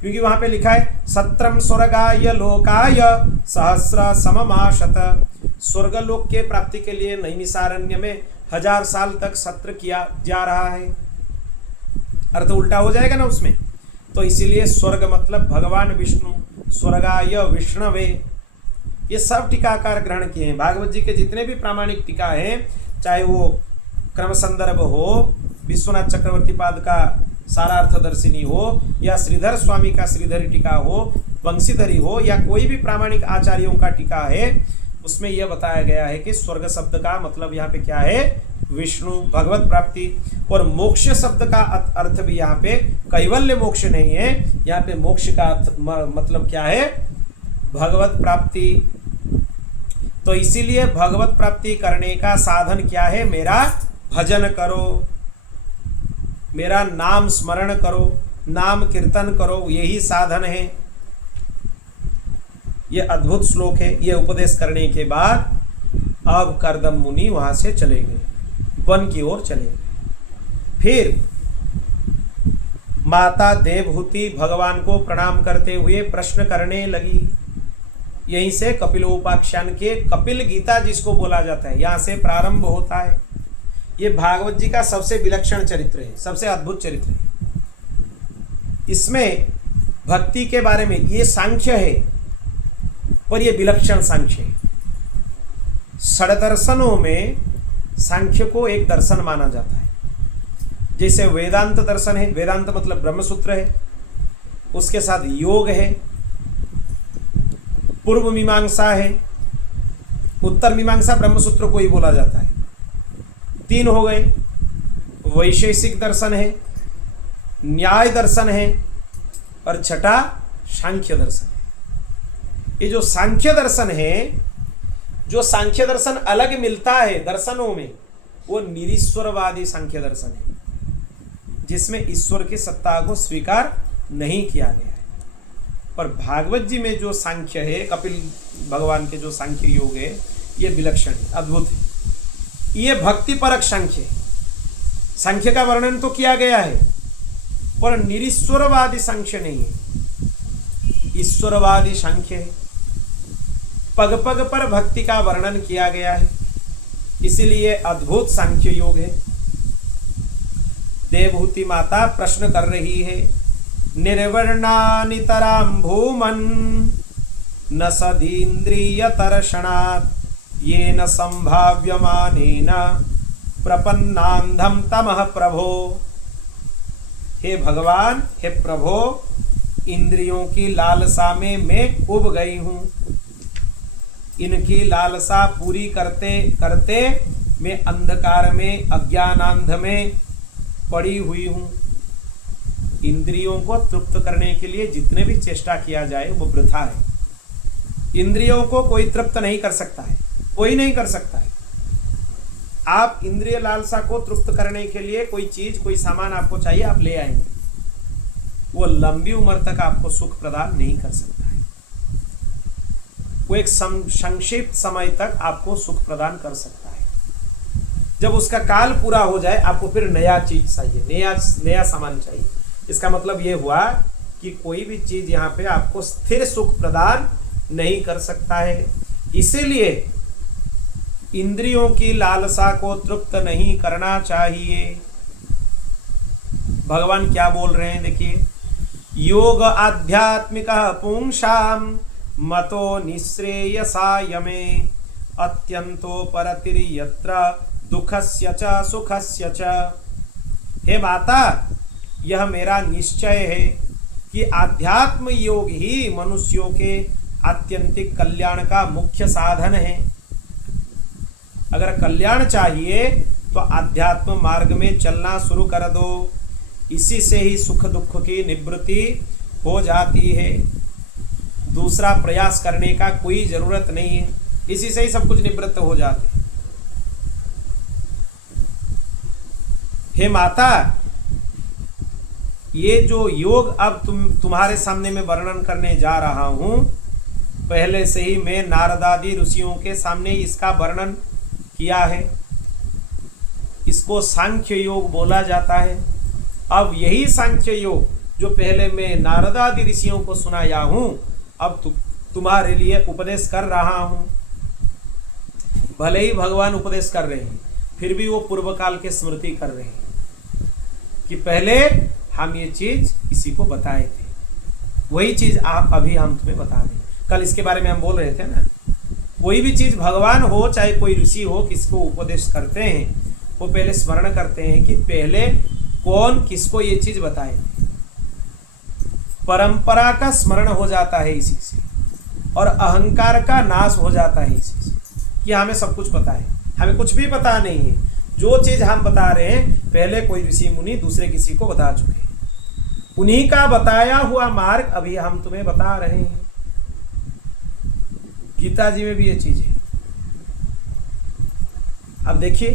क्योंकि वहां पे लिखा है सत्रम स्वर्गाय लोकाय सहस्र सममाशत। स्वर्ग लोक के प्राप्ति के लिए नैमिषारण्य में 1000 साल तक सत्र किया जा रहा है। अर्थ उल्टा हो जाएगा ना उसमें। तो इसीलिए स्वर्ग मतलब भगवान विष्णु, स्वर्गाय विष्णवे। ये सब टीकाकार ग्रहण किए हैं। भागवत जी के जितने भी प्रामाणिक टीका हैं, चाहे वो क्रम संदर्भ हो, विश्वनाथ चक्रवर्ती पाद का सारार्थदर्शिनी हो, या श्रीधर स्वामी का श्रीधरी टीका हो, वंशीधरी हो, या कोई भी प्रामाणिक आचार्यों का टीका है, उसमें यह बताया गया है कि स्वर्ग शब्द का मतलब यहाँ पे क्या है, विष्णु, भगवत प्राप्ति। और मोक्ष शब्द का अर्थ भी यहाँ पे कैवल्य मोक्ष नहीं है, यहाँ पे मोक्ष का मतलब क्या है, भगवत प्राप्ति। तो इसीलिए भगवत प्राप्ति करने का साधन क्या है, मेरा भजन करो, मेरा नाम स्मरण करो, नाम कीर्तन करो, यही साधन है। ये अद्भुत श्लोक है। ये उपदेश करने के बाद अब कर्दम मुनि वहां से चले गए, वन की ओर चले गए। फिर माता देवहूति भगवान को प्रणाम करते हुए प्रश्न करने लगी। यहीं से कपिलोपाख्यान के कपिल गीता जिसको बोला जाता है, यहां से प्रारंभ होता है। ये भागवत जी का सबसे विलक्षण चरित्र है, सबसे अद्भुत चरित्र है। इसमें भक्ति के बारे में ये सांख्य है, और ये विलक्षण सांख्य है। षड्दर्शनों में सांख्य को एक दर्शन माना जाता है। जैसे वेदांत दर्शन है, वेदांत मतलब ब्रह्मसूत्र है, उसके साथ योग है, पूर्व मीमांसा है, उत्तर मीमांसा ब्रह्मसूत्र को ही बोला जाता है। 3 हो गए। वैशेषिक दर्शन है, न्याय दर्शन है, और छठा सांख्य दर्शन है। ये जो सांख्य दर्शन है, जो सांख्य दर्शन अलग मिलता है दर्शनों में, वो निरीश्वरवादी सांख्य दर्शन है, जिसमें ईश्वर की सत्ता को स्वीकार नहीं किया गया है। पर भागवत जी में जो सांख्य है, कपिल भगवान के जो सांख्य योग है, ये विलक्षण है, अद्भुत है। ये भक्ति परक सांख्य है। सांख्य का वर्णन तो किया गया है, पर निरीश्वरवादी सांख्य नहीं है, ईश्वरवादी सांख्य है। पग पग पर भक्ति का वर्णन किया गया है, इसीलिए अद्भुत सांख्य योग है। देवहूति माता प्रश्न कर रही है, निर्वर्णानितरां भूमन् न सदीन्द्रियतर्षणात् येन संभाव्यमानेन प्रपन्नान्धं तमः प्रभो। हे भगवान, हे प्रभो, इंद्रियों की लालसा में मैं उब गई हूँ। इनकी लालसा पूरी करते करते मैं अंधकार में, अज्ञानांध में पड़ी हुई हूँ। इंद्रियों को तृप्त करने के लिए जितने भी चेष्टा किया जाए वो वृथा है। इंद्रियों को कोई तृप्त नहीं कर सकता है, कोई नहीं कर सकता है। आप इंद्रिय लालसा को तृप्त करने के लिए कोई चीज, कोई सामान आपको चाहिए, आप ले आएंगे, वो लंबी उम्र तक आपको सुख प्रदान नहीं कर सकता है। वो एक संक्षिप्त समय तक आपको सुख प्रदान कर सकता है। जब उसका काल पूरा हो जाए, आपको फिर नया चीज चाहिए, नया सामान चाहिए। इसका मतलब ये हुआ कि कोई भी चीज यहाँ पे आपको स्थिर सुख प्रदान नहीं कर सकता है। इसीलिए इंद्रियों की लालसा को तृप्त नहीं करना चाहिए। भगवान क्या बोल रहे हैं, देखिए, योग आध्यात्मिक पुंसाम मतो निःश्रेयसाय मे अत्यंतो परतिर्यत्र दुखस्य च सुखस्य च। हे माता, यह मेरा निश्चय है कि आध्यात्म योग ही मनुष्यों के आत्यंतिक कल्याण का मुख्य साधन है। अगर कल्याण चाहिए तो आध्यात्म मार्ग में चलना शुरू कर दो, इसी से ही सुख दुख की निवृत्ति हो जाती है। दूसरा प्रयास करने का कोई जरूरत नहीं है, इसी से ही सब कुछ निवृत्त हो जाते हैं। हे माता, ये जो योग अब तुम्हारे सामने मैं वर्णन करने जा रहा हूं, पहले से ही मैं नारदादि ऋषियों के सामने इसका वर्णन किया है। इसको सांख्य योग बोला जाता है। अब यही सांख्य योग जो पहले मैं नारदादि ऋषियों को सुनाया हूं, अब तुम्हारे लिए उपदेश कर रहा हूं। भले ही भगवान उपदेश कर रहे हैं, फिर भी वो पूर्व काल के स्मृति कर रहे हैं कि पहले हम ये चीज इसी को बताए थे, वही चीज आप अभी हम तुम्हें बता रहे हैं। कल इसके बारे में हम बोल रहे थे ना कोई भी चीज भगवान हो चाहे कोई ऋषि हो, किसको उपदेश करते हैं वो पहले स्मरण करते हैं कि पहले कौन किसको ये चीज बताए। परंपरा का स्मरण हो जाता है इसी से, और अहंकार का नाश हो जाता है इसी से कि हमें सब कुछ पता है। हमें कुछ भी पता नहीं है। जो चीज हम बता रहे हैं पहले कोई ऋषि मुनि दूसरे किसी को बता चुके हैं, उन्हीं का बताया हुआ मार्ग अभी हम तुम्हें बता रहे हैं। गीता जी में भी ये चीज है। अब देखिए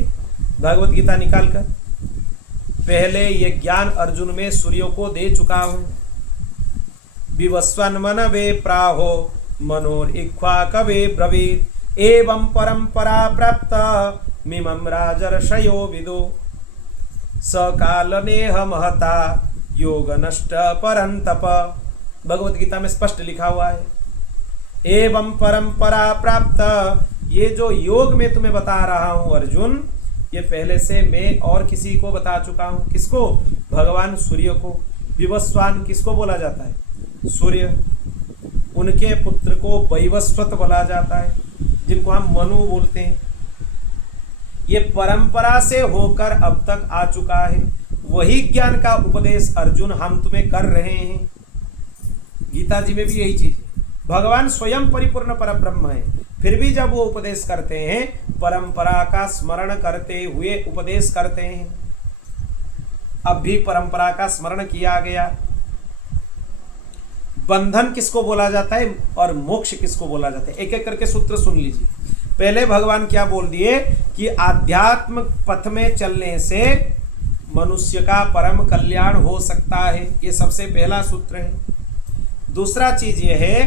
भगवत गीता निकाल कर, पहले ये ज्ञान अर्जुन में सूर्य को दे चुका हूं। विवस्वन मन वे प्राहो मनोर इक्वा कवे ब्रवीत एवं परंपरा प्राप्त मिमं राजर्षयो विदो सकालनेह महता योग नष्ट परंतप। भगवत गीता में स्पष्ट लिखा हुआ है एवं परंपरा प्राप्त। ये जो योग में तुम्हें बता रहा हूं अर्जुन, ये पहले से मैं और किसी को बता चुका हूं। किसको? भगवान सूर्य को। विवस्वान किसको बोला जाता है? सूर्य। उनके पुत्र को वैवस्वत बोला जाता है, जिनको हम मनु बोलते हैं। ये परंपरा से होकर अब तक आ चुका है। वही ज्ञान का उपदेश अर्जुन हम तुम्हें कर रहे हैं। गीता जी में भी यही चीज है। भगवान स्वयं परिपूर्ण परब्रह्म है, फिर भी जब वो उपदेश करते हैं परंपरा का स्मरण करते हुए उपदेश करते हैं। अब भी परंपरा का स्मरण किया गया। बंधन किसको बोला जाता है और मोक्ष किसको बोला जाता है, एक एक करके सूत्र सुन लीजिए। पहले भगवान क्या बोल दिए कि आध्यात्म पथ में चलने से मनुष्य का परम कल्याण हो सकता है, ये सबसे पहला सूत्र है। दूसरा चीज ये है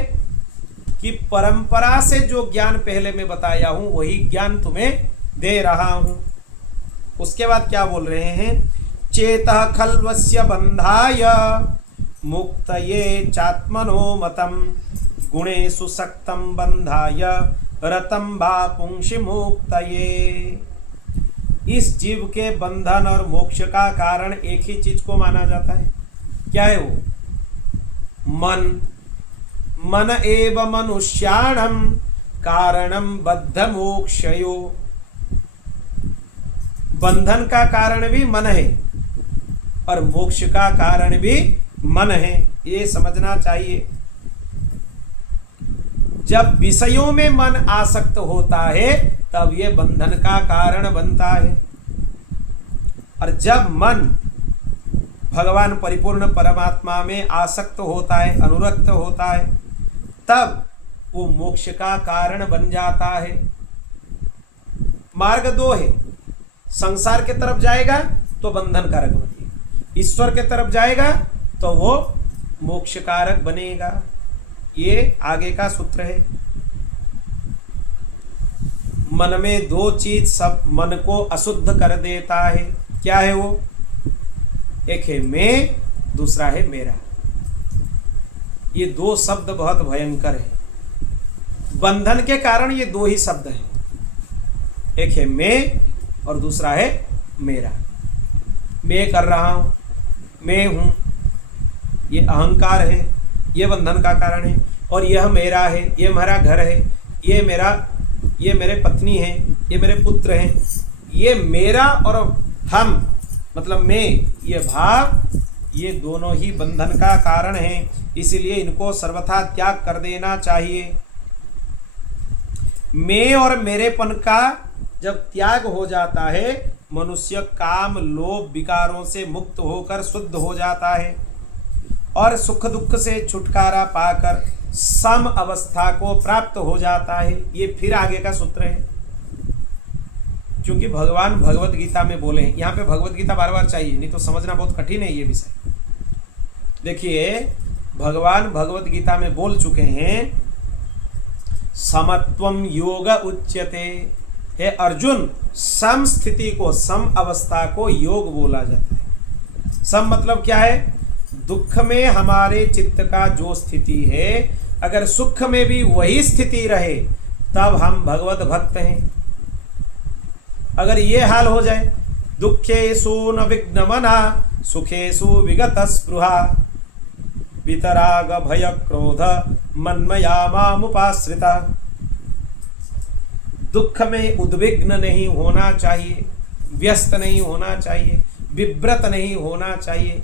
कि परंपरा से जो ज्ञान पहले मैं बताया हूं वही ज्ञान तुम्हें दे रहा हूं। उसके बाद क्या बोल रहे हैं? चेतः खल्वस्य बंधाय मुक्तये चात्मनो मतम गुणेषु सक्तं बंधाय रतं वा पुंसि मुक्तये। इस जीव के बंधन और मोक्ष का कारण एक ही चीज को माना जाता है। क्या है वो? मन। मन एव मनुष्याणं कारणं बद्ध मोक्षयो। बंधन का कारण भी मन है और मोक्ष का कारण भी मन है, ये समझना चाहिए। जब विषयों में मन आसक्त होता है तब ये बंधन का कारण बनता है, और जब मन भगवान परिपूर्ण परमात्मा में आसक्त होता है, अनुरक्त होता है, तब वो मोक्ष का कारण बन जाता है। मार्ग दो है, संसार के तरफ जाएगा तो बंधन कारक बनेगा, ईश्वर के तरफ जाएगा तो वो मोक्ष कारक बनेगा। ये आगे का सूत्र है। मन में दो चीज सब मन को अशुद्ध कर देता है। क्या है वो? एक है मैं, दूसरा है मेरा। ये दो शब्द बहुत भयंकर है। बंधन के कारण ये दो ही शब्द हैं, एक है मैं और दूसरा है मेरा। मैं कर रहा हूं, मैं हूं, ये अहंकार है, ये बंधन का कारण है। और यह मेरा है, ये मेरा घर है, ये मेरे पत्नी है, ये मेरे पुत्र हैं। ये मेरा और हम मतलब मैं, ये भाव, ये दोनों ही बंधन का कारण है। इसलिए इनको सर्वथा त्याग कर देना चाहिए। मैं और मेरेपन का जब त्याग हो जाता है, मनुष्य काम लोभ विकारों से मुक्त होकर शुद्ध हो जाता है और सुख दुख से छुटकारा पाकर सम अवस्था को प्राप्त हो जाता है। ये फिर आगे का सूत्र है, क्योंकि भगवान भगवत गीता में बोले हैं। यहाँ पे भगवत गीता बार बार चाहिए, नहीं तो समझना बहुत कठिन है ये विषय। देखिए भगवान भगवत गीता में बोल चुके हैं, समत्वम योग उच्यते। हे अर्जुन, सम स्थिति को, सम अवस्था को योग बोला जाता है। सम मतलब क्या है? दुख में हमारे चित्त का जो स्थिति है, अगर सुख में भी वही स्थिति रहे तब हम भगवत भक्त हैं। अगर ये हाल हो जाए, दुखेषु न विघ्नमना सुखेषु विगत स्पृहा वितराग भय क्रोध मन्मया मामुपाश्रिता। दुख में उद्विग्न नहीं होना चाहिए, व्यस्त नहीं होना चाहिए, विव्रत नहीं होना चाहिए,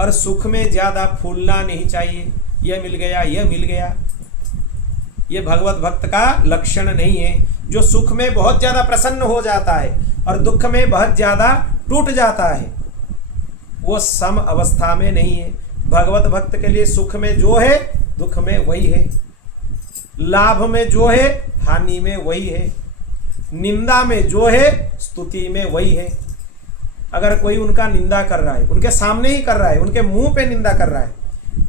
और सुख में ज्यादा फूलना नहीं चाहिए, यह मिल गया यह मिल गया। यह भगवत भक्त का लक्षण नहीं है, जो सुख में बहुत ज्यादा प्रसन्न हो जाता है और दुख में बहुत ज्यादा टूट जाता है, वो सम अवस्था में नहीं है। भगवत भक्त के लिए सुख में जो है दुख में वही है, लाभ में जो है हानि में वही है, निंदा में जो है स्तुति में वही है। अगर कोई उनका निंदा कर रहा है, उनके सामने ही कर रहा है, उनके मुंह पे निंदा कर रहा है,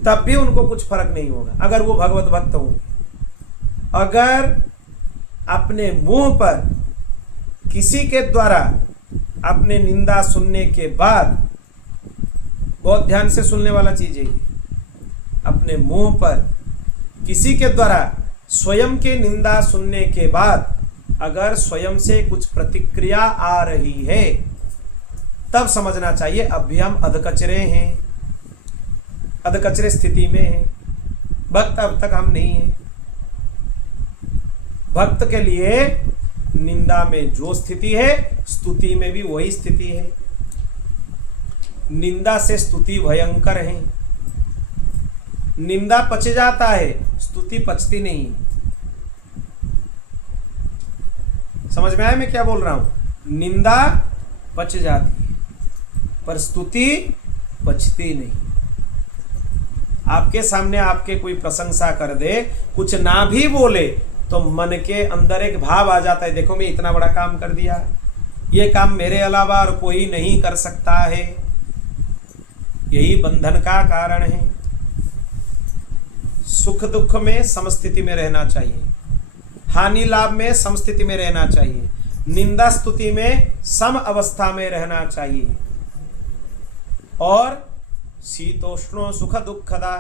तब भी उनको कुछ फर्क नहीं होगा, अगर वो भगवत भक्त हो। अगर अपने मुंह पर किसी के द्वारा अपने निंदा सुनने के बाद, बहुत ध्यान से सुनने वाला चीज है, अपने मुंह पर किसी के द्वारा स्वयं के निंदा सुनने के बाद अगर स्वयं से कुछ प्रतिक्रिया आ रही है, तब समझना चाहिए अभी हम अधकचरे हैं, अधकचरे स्थिति में हैं, भक्त अब तक हम नहीं हैं। भक्त के लिए निंदा में जो स्थिति है स्तुति में भी वही स्थिति है। निंदा से स्तुति भयंकर है। निंदा पच जाता है, स्तुति पचती नहीं। समझ में आया मैं क्या बोल रहा हूं? निंदा पच जाती है पर स्तुति पचती नहीं। आपके सामने आपके कोई प्रशंसा कर दे, कुछ ना भी बोले, तो मन के अंदर एक भाव आ जाता है, देखो मैं इतना बड़ा काम कर दिया, ये काम मेरे अलावा और कोई नहीं कर सकता है। यही बंधन का कारण है। सुख दुख में समस्थिति में रहना चाहिए, हानि लाभ में समस्थिति में रहना चाहिए, निंदा स्तुति में सम अवस्था में रहना चाहिए, और शीतोष्णो सुख दुखदा,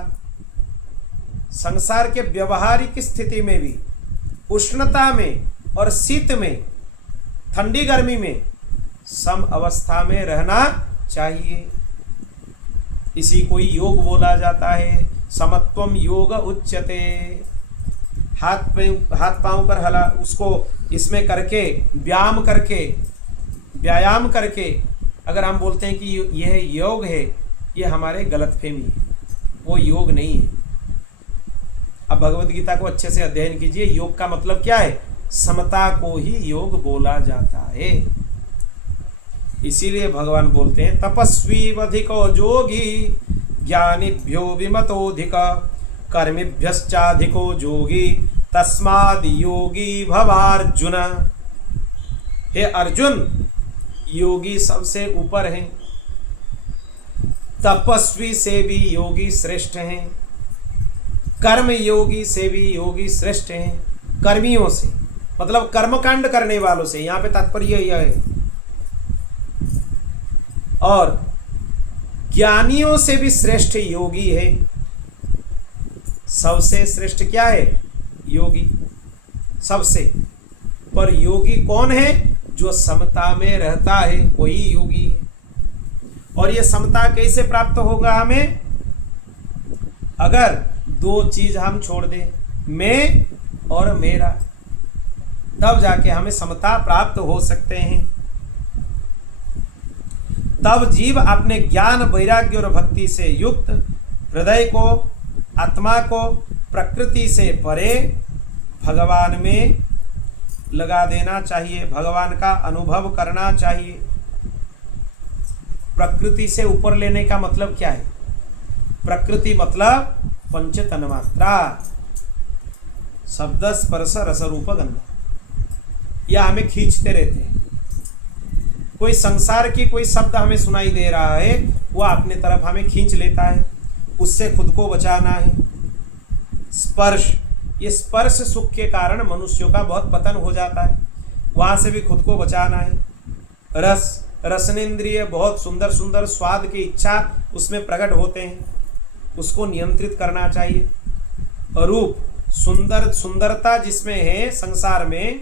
संसार के व्यवहारिक स्थिति में भी उष्णता में और शीत में, ठंडी गर्मी में सम अवस्था में रहना चाहिए। इसी को योग बोला जाता है। समत्वम योग उच्यते। हाथ पांव पर हला, उसको इसमें करके व्यायाम करके अगर हम बोलते हैं कि यह योग है, यह हमारे गलतफहमी है, वो योग नहीं है। अब भगवत गीता को अच्छे से अध्ययन कीजिए। योग का मतलब क्या है? समता को ही योग बोला जाता है। इसीलिए भगवान बोलते हैं तपस्वी अधिको योगी ज्ञानिभ्यो विमतोधिक कर्मिभ्यश्चाधिको योगी तस्माद् योगी भवार्जुन। हे अर्जुन, योगी सबसे ऊपर हैं, तपस्वी से भी योगी श्रेष्ठ हैं, कर्म योगी से भी योगी श्रेष्ठ हैं। कर्मियों से मतलब कर्मकांड करने वालों से, यहां पे तात्पर्य यह है। और ज्ञानियों से भी श्रेष्ठ योगी है। सबसे श्रेष्ठ क्या है? योगी सबसे। पर योगी कौन है? जो समता में रहता है, वही योगी है। और यह समता कैसे प्राप्त होगा हमें? अगर दो चीज हम छोड़ दें, मैं और मेरा, तब जाके हमें समता प्राप्त हो सकते हैं। तब जीव अपने ज्ञान वैराग्य और भक्ति से युक्त हृदय को, आत्मा को प्रकृति से परे भगवान में लगा देना चाहिए, भगवान का अनुभव करना चाहिए। प्रकृति से ऊपर लेने का मतलब क्या है? प्रकृति मतलब पंच तन्मात्रा, शब्द स्पर्श रस रूप गंध, यह हमें खींचते रहते हैं। कोई संसार की कोई शब्द हमें सुनाई दे रहा है, वह अपने तरफ हमें खींच लेता है, उससे खुद को बचाना है। स्पर्श, ये स्पर्श सुख के कारण मनुष्यों का बहुत पतन हो जाता है, वहां से भी खुद को बचाना है। रस, रसनेन्द्रिय, बहुत सुंदर सुंदर स्वाद की इच्छा उसमें प्रकट होते हैं, उसको नियंत्रित करना चाहिए। रूप, सुंदरता जिसमें है संसार में,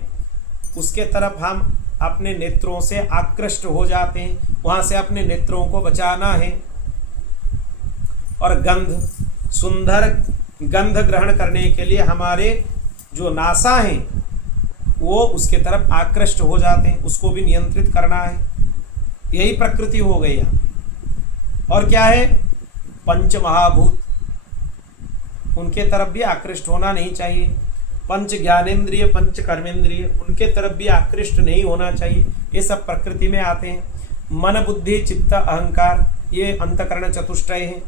उसके तरफ हम अपने नेत्रों से आकृष्ट हो जाते हैं, वहां से अपने नेत्रों को बचाना है। और गंध, सुंदर गंध ग्रहण करने के लिए हमारे जो नासा हैं, वो उसके तरफ आकृष्ट हो जाते हैं, उसको भी नियंत्रित करना है। यही प्रकृति हो गई यहाँ। और क्या है? पंच महाभूत, उनके तरफ भी आकृष्ट होना नहीं चाहिए। पंच ज्ञानेंद्रिय, पंच कर्मेंद्रिय, उनके तरफ भी आकृष्ट नहीं होना चाहिए। ये सब प्रकृति में आते हैं। मन, बुद्धि, चित्त, अहंकार, ये अंतकरण चतुष्टय हैं।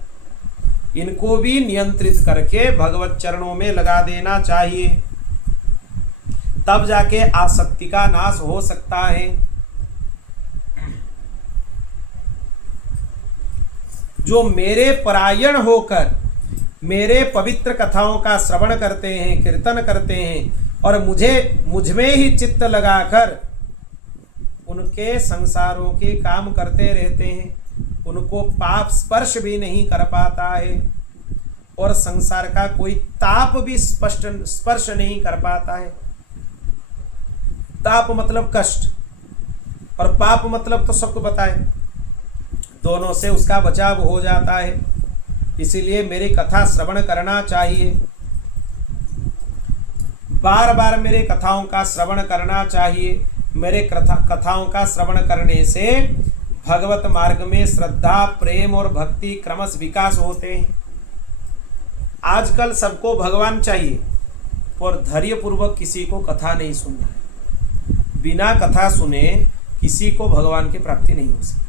इनको भी नियंत्रित करके भगवत चरणों में लगा देना चाहिए, तब जाके आसक्ति का नाश हो सकता है। जो मेरे परायण होकर मेरे पवित्र कथाओं का श्रवण करते हैं, कीर्तन करते हैं और मुझ में ही चित्त लगाकर उनके संसारों के काम करते रहते हैं, उनको पाप स्पर्श भी नहीं कर पाता है और संसार का कोई ताप भी स्पर्श नहीं कर पाता है। ताप मतलब कष्ट और पाप मतलब तो सबको पता है, दोनों से उसका बचाव हो जाता है। इसीलिए मेरी कथा श्रवण करना चाहिए, बार बार मेरे कथाओं का श्रवण करना चाहिए। मेरे कथाओं का श्रवण करने से भगवत मार्ग में श्रद्धा, प्रेम और भक्ति क्रमश विकास होते हैं। आजकल सबको भगवान चाहिए और धैर्यपूर्वक किसी को कथा नहीं सुनना है। बिना कथा सुने किसी को भगवान की प्राप्ति नहीं हो सकती।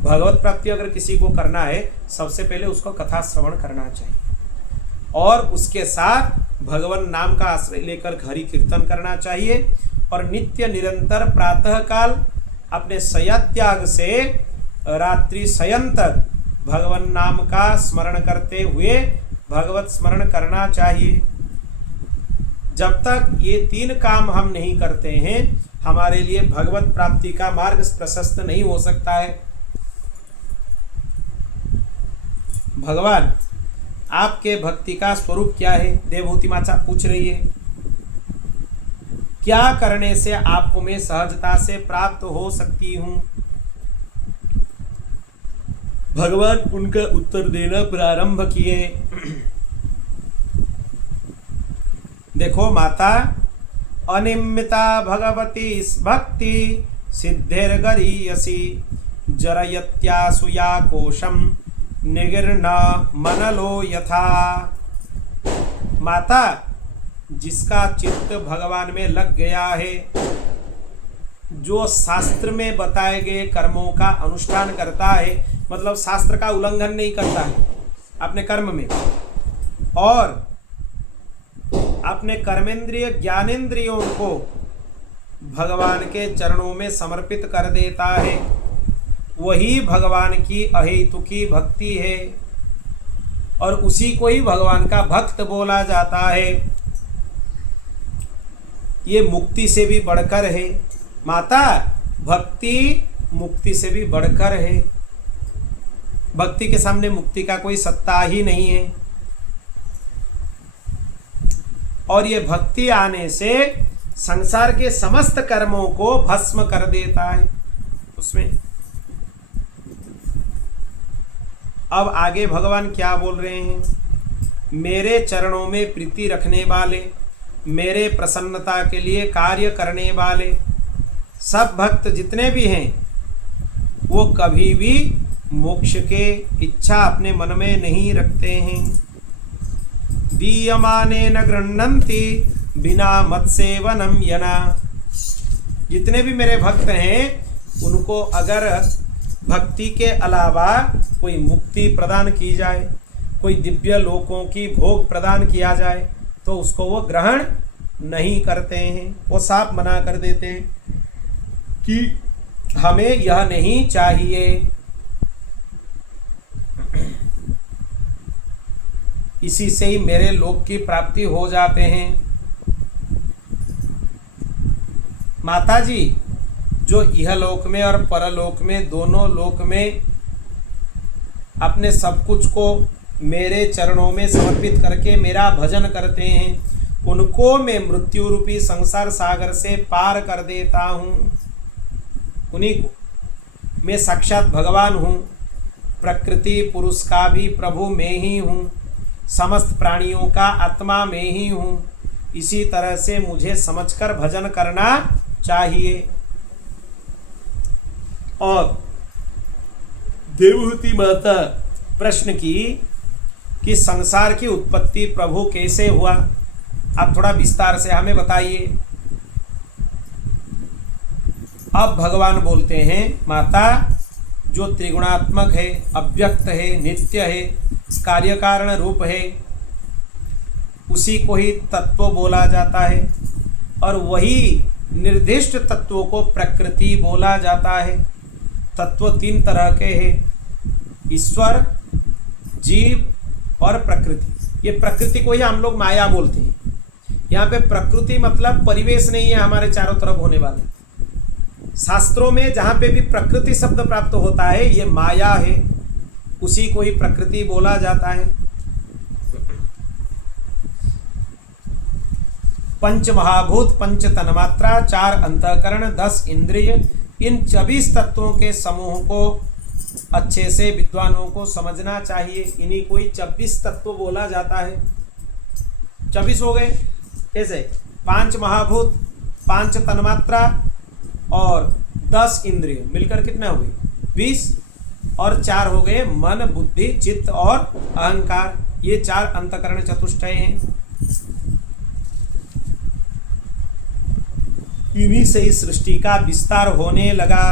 भगवत प्राप्ति अगर किसी को करना है, सबसे पहले उसको कथा श्रवण करना चाहिए और उसके साथ भगवान नाम का आश्रय लेकर हरि कीर्तन करना चाहिए और नित्य निरंतर प्रातः काल अपने शयत्याग से रात्रि शयन तक भगवान नाम का स्मरण करते हुए भगवत स्मरण करना चाहिए। जब तक ये तीन काम हम नहीं करते हैं, हमारे लिए भगवत प्राप्ति का मार्ग प्रशस्त नहीं हो सकता है। भगवान आपके भक्ति का स्वरूप क्या है? देवहूति माता पूछ रही है, क्या करने से आपको मैं सहजता से प्राप्त हो सकती हूं? भगवान उनका उत्तर देना प्रारंभ किए। देखो माता, अनिमिता भगवती भक्ति सिद्धिर्गरीयसी जरयत्यासु या कोशम निगीर्ण मनलो यथा। माता, जिसका चित्त भगवान में लग गया है, जो शास्त्र में बताए गए कर्मों का अनुष्ठान करता है, मतलब शास्त्र का उल्लंघन नहीं करता है अपने कर्म में, और अपने कर्मेंद्रिय ज्ञानेंद्रियों को भगवान के चरणों में समर्पित कर देता है, वही भगवान की अहेतुकी भक्ति है और उसी को ही भगवान का भक्त बोला जाता है। ये मुक्ति से भी बढ़कर है माता, भक्ति मुक्ति से भी बढ़कर है। भक्ति के सामने मुक्ति का कोई सत्ता ही नहीं है और ये भक्ति आने से संसार के समस्त कर्मों को भस्म कर देता है। उसमें अब आगे भगवान क्या बोल रहे हैं? मेरे चरणों में प्रीति रखने वाले, मेरे प्रसन्नता के लिए कार्य करने वाले सब भक्त जितने भी हैं, वो कभी भी मोक्ष के इच्छा अपने मन में नहीं रखते हैं। दीयमाने न गृह्णन्ति बिना मत्सेवनम यना। जितने भी मेरे भक्त हैं, उनको अगर भक्ति के अलावा कोई मुक्ति प्रदान की जाए, कोई दिव्य लोकों की भोग प्रदान किया जाए, तो उसको वो ग्रहण नहीं करते हैं। वो साफ मना कर देते हैं कि हमें यह नहीं चाहिए। इसी से ही मेरे लोक की प्राप्ति हो जाते हैं। माता जी, जो इहलोक में और परलोक में, दोनों लोक में अपने सब कुछ को मेरे चरणों में समर्पित करके मेरा भजन करते हैं, उनको मैं मृत्यु रूपी संसार सागर से पार कर देता हूँ। उन्हीं को मैं साक्षात भगवान हूँ। प्रकृति पुरुष का भी प्रभु मैं ही हूँ, समस्त प्राणियों का आत्मा मैं ही हूँ। इसी तरह से मुझे समझकर भजन करना चाहिए। और देवहूति माता प्रश्न की कि संसार की उत्पत्ति प्रभु कैसे हुआ, आप थोड़ा विस्तार से हमें बताइए। अब भगवान बोलते हैं, माता जो त्रिगुणात्मक है, अव्यक्त है, नित्य है, कार्य कारण रूप है, उसी को ही तत्व बोला जाता है और वही निर्दिष्ट तत्वों को प्रकृति बोला जाता है। तत्व तीन तरह के हैं, ईश्वर, जीव और प्रकृति। ये प्रकृति को ही हम लोग माया बोलते हैं। यहाँ पे प्रकृति मतलब परिवेश नहीं है हमारे चारों तरफ होने वाले। शास्त्रों में जहाँ पे भी प्रकृति शब्द प्राप्त होता है ये माया है, उसी को ही प्रकृति बोला जाता है। पंच महाभूत, पंच तन्मात्रा, 4 अंतःकरण, 10 इंद्रिय, इन 24 तत्वों के समूह को अच्छे से विद्वानों को समझना चाहिए। इन्हीं को ही 24 तत्व बोला जाता है। 24 हो गए कैसे? 5 महाभूत, 5 तन्मात्रा और 10 इंद्रिय मिलकर कितना हो गए? 20 और 4 हो गए मन, बुद्धि, चित्त और अहंकार। ये 4 अंतःकरण चतुष्टय हैं। इन्हीं से इस सृष्टि का विस्तार होने लगा।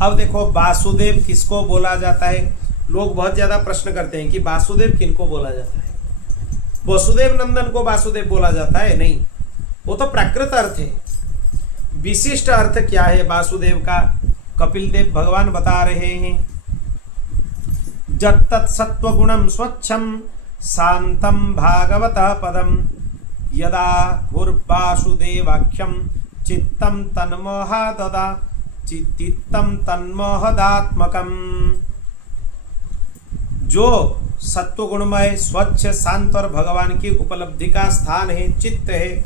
अब देखो वासुदेव किसको बोला जाता है? लोग बहुत ज्यादा प्रश्न करते हैं कि वासुदेव किनको बोला जाता है। वसुदेव नंदन को वासुदेव बोला जाता है? नहीं, वो तो प्राकृत अर्थ है। विशिष्ट अर्थ क्या है वासुदेव का? कपिल देव भगवान बता रहे हैं, जत्तत् सत्वगुणं स्वच्छं शांतं भागवतः पदं यदा भूर्वासुदेवाख्यं चित्तं तन्मोहददा चित्तं तन्मोहदात्मकम्। जो सत्वगुणमय, स्वच्छ, शांत और भगवान की उपलब्धि का स्थान है, चित्त है,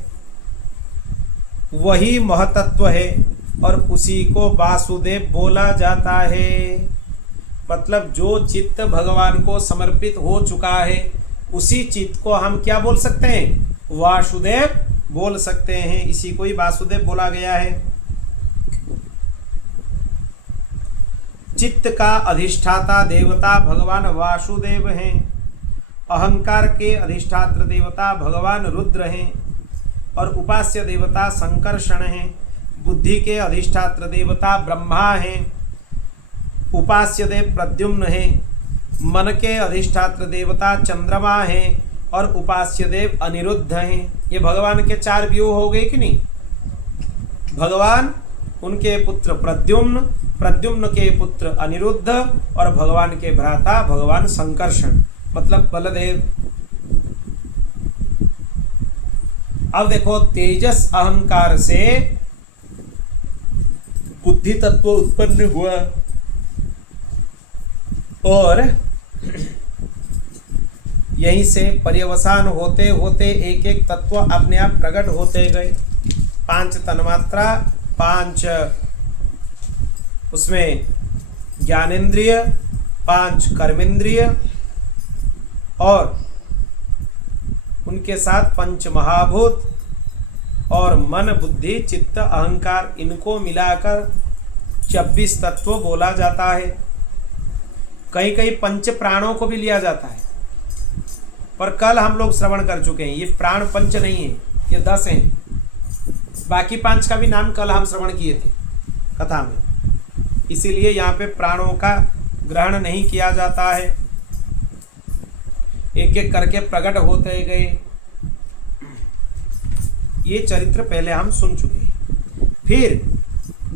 वही महतत्व है और उसी को वासुदेव बोला जाता है। मतलब जो चित्त भगवान को समर्पित हो चुका है उसी चित्त को हम क्या बोल सकते हैं? वासुदेव बोल सकते हैं। इसी को ही वासुदेव बोला गया है। चित्त का अधिष्ठाता देवता भगवान वासुदेव हैं। अहंकार के अधिष्ठात्र देवता भगवान रुद्र हैं और उपास्य देवता संकर्षण हैं। बुद्धि के अधिष्ठात्र देवता ब्रह्मा हैं। उपास्य देव प्रद्युम्न हैं। मन के अधिष्ठात्र देवता चंद्रमा हैं और उपास्य देव अनिरुद्ध हैं। ये भगवान के 4 व्यूह हो गए कि नहीं? भगवान, उनके पुत्र प्रद्युम्न, प्रद्युम्न के पुत्र अनिरुद्ध और भगवान के भ्राता भगवान संकर्षण मतलब बलदेव। अब देखो तेजस अहंकार से बुद्धि तत्व उत्पन्न हुआ और यहीं से पर्यवसान होते होते एक एक तत्व अपने आप प्रकट होते गए। 5 तन्मात्रा, 5 उसमें ज्ञानेन्द्रिय, 5 कर्मेंद्रिय और उनके साथ 5 महाभूत और मन, बुद्धि, चित्त, अहंकार, इनको मिलाकर 26 तत्व बोला जाता है। कहीं कहीं 5 प्राणों को भी लिया जाता है, पर कल हम लोग श्रवण कर चुके हैं। ये प्राण 5 नहीं है, ये 10 हैं। बाकी 5 का भी नाम कल हम श्रवण किए थे कथा में, इसीलिए यहाँ पे प्राणों का ग्रहण नहीं किया जाता है। एक एक करके प्रकट होते गए। ये चरित्र पहले हम सुन चुके हैं। फिर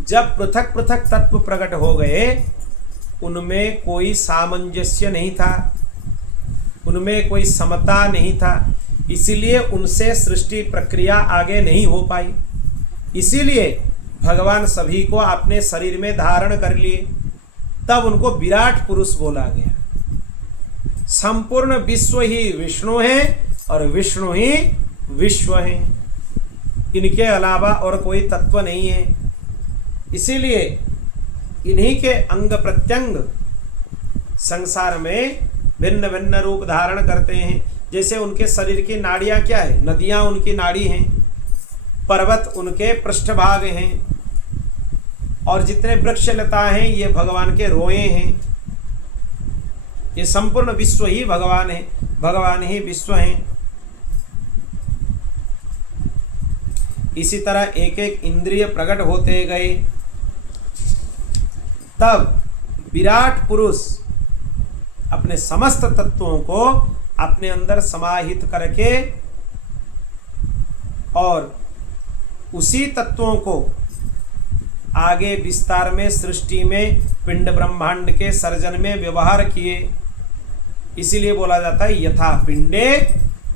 जब पृथक पृथक तत्व प्रकट हो गए, उनमें कोई सामंजस्य नहीं था, उनमें कोई समता नहीं था, इसीलिए उनसे सृष्टि प्रक्रिया आगे नहीं हो पाई। इसीलिए भगवान सभी को अपने शरीर में धारण कर लिए, तब उनको विराट पुरुष बोला गया। संपूर्ण विश्व ही विष्णु है और विष्णु ही विश्व है, इनके अलावा और कोई तत्व नहीं है। इसीलिए इन्हीं के अंग प्रत्यंग संसार में भिन्न भिन्न रूप धारण करते हैं। जैसे उनके शरीर की नाड़ियां क्या है, नदियां उनकी नाड़ी हैं, पर्वत उनके पृष्ठभाग हैं, और जितने वृक्ष लता हैं ये भगवान के रोए हैं। ये संपूर्ण विश्व ही भगवान है, भगवान ही विश्व हैं। इसी तरह एक एक इंद्रिय प्रकट होते गए, तब विराट पुरुष अपने समस्त तत्वों को अपने अंदर समाहित करके और उसी तत्वों को आगे विस्तार में सृष्टि में पिंड ब्रह्मांड के सर्जन में व्यवहार किए। इसीलिए बोला जाता है यथा पिंडे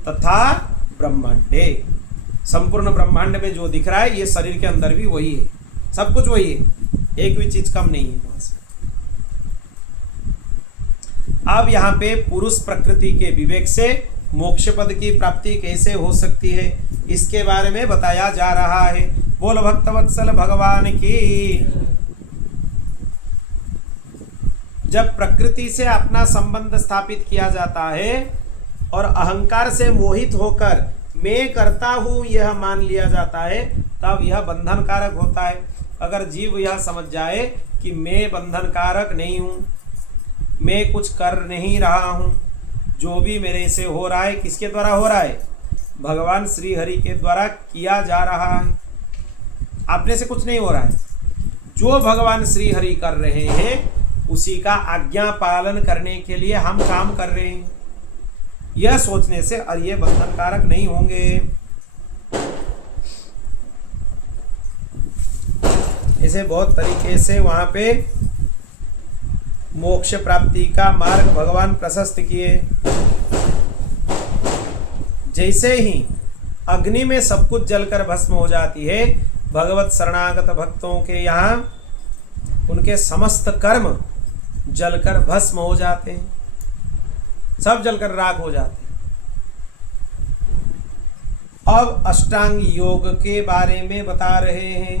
तथा ब्रह्मांडे। संपूर्ण ब्रह्मांड में जो दिख रहा है ये शरीर के अंदर भी वही है, सब कुछ वही है, एक भी चीज कम नहीं है। अब यहाँ पे पुरुष प्रकृति के विवेक से मोक्ष पद की प्राप्ति कैसे हो सकती है, इसके बारे में बताया जा रहा है। बोल भक्तवत्सल भगवान की। जब प्रकृति से अपना संबंध स्थापित किया जाता है और अहंकार से मोहित होकर मैं करता हूं यह मान लिया जाता है, तब यह बंधन कारक होता है। अगर जीव यह समझ जाए कि मैं बंधन कारक नहीं हूं, मैं कुछ कर नहीं रहा हूं, जो भी मेरे से हो रहा है किसके द्वारा हो रहा है, भगवान श्री हरि के द्वारा किया जा रहा है, अपने से कुछ नहीं हो रहा है। जो भगवान श्री हरि कर रहे हैं उसी का आज्ञा पालन करने के लिए हम काम कर रहे हैं, यह सोचने से और ये बंधन कारक नहीं होंगे। इसे बहुत तरीके से वहां पे मोक्ष प्राप्ति का मार्ग भगवान प्रशस्त किए। जैसे ही अग्नि में सब कुछ जलकर भस्म हो जाती है, भगवत शरणागत भक्तों के यहाँ उनके समस्त कर्म जलकर भस्म हो जाते हैं, सब जलकर राख हो जाते हैं। अब अष्टांग योग के बारे में बता रहे हैं,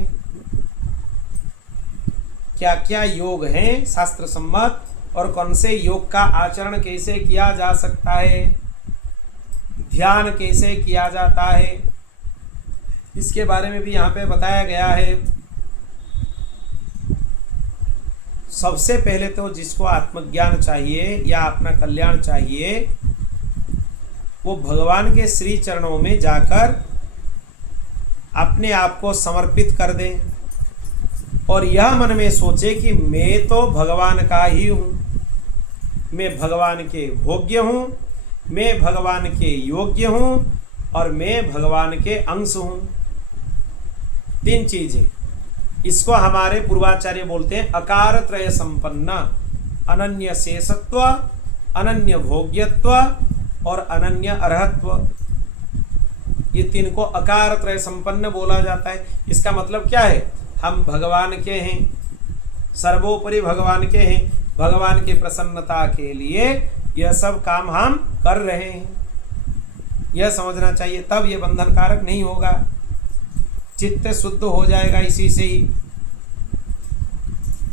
क्या क्या योग हैं शास्त्र सम्मत और कौन से योग का आचरण कैसे किया जा सकता है, ध्यान कैसे किया जाता है, इसके बारे में भी यहाँ पे बताया गया है। सबसे पहले तो जिसको आत्मज्ञान चाहिए या अपना कल्याण चाहिए, वो भगवान के श्री चरणों में जाकर अपने आप को समर्पित कर दे और यह मन में सोचे कि मैं तो भगवान का ही हूँ, मैं भगवान के भोग्य हूँ, मैं भगवान के योग्य हूँ और मैं भगवान के अंश हूँ। तीन चीजें, इसको हमारे पूर्वाचार्य बोलते हैं अकार त्रय संपन्न, अनन्य शेषत्व, अनन्य भोग्यत्व और अनन्य अर्हत्व। ये तीन को अकार त्रय संपन्न बोला जाता है। इसका मतलब क्या है, हम भगवान के हैं, सर्वोपरि भगवान के हैं, भगवान की प्रसन्नता के लिए यह सब काम हम कर रहे हैं, यह समझना चाहिए। तब यह बंधन कारक नहीं होगा, चित्त शुद्ध हो जाएगा। इसी से ही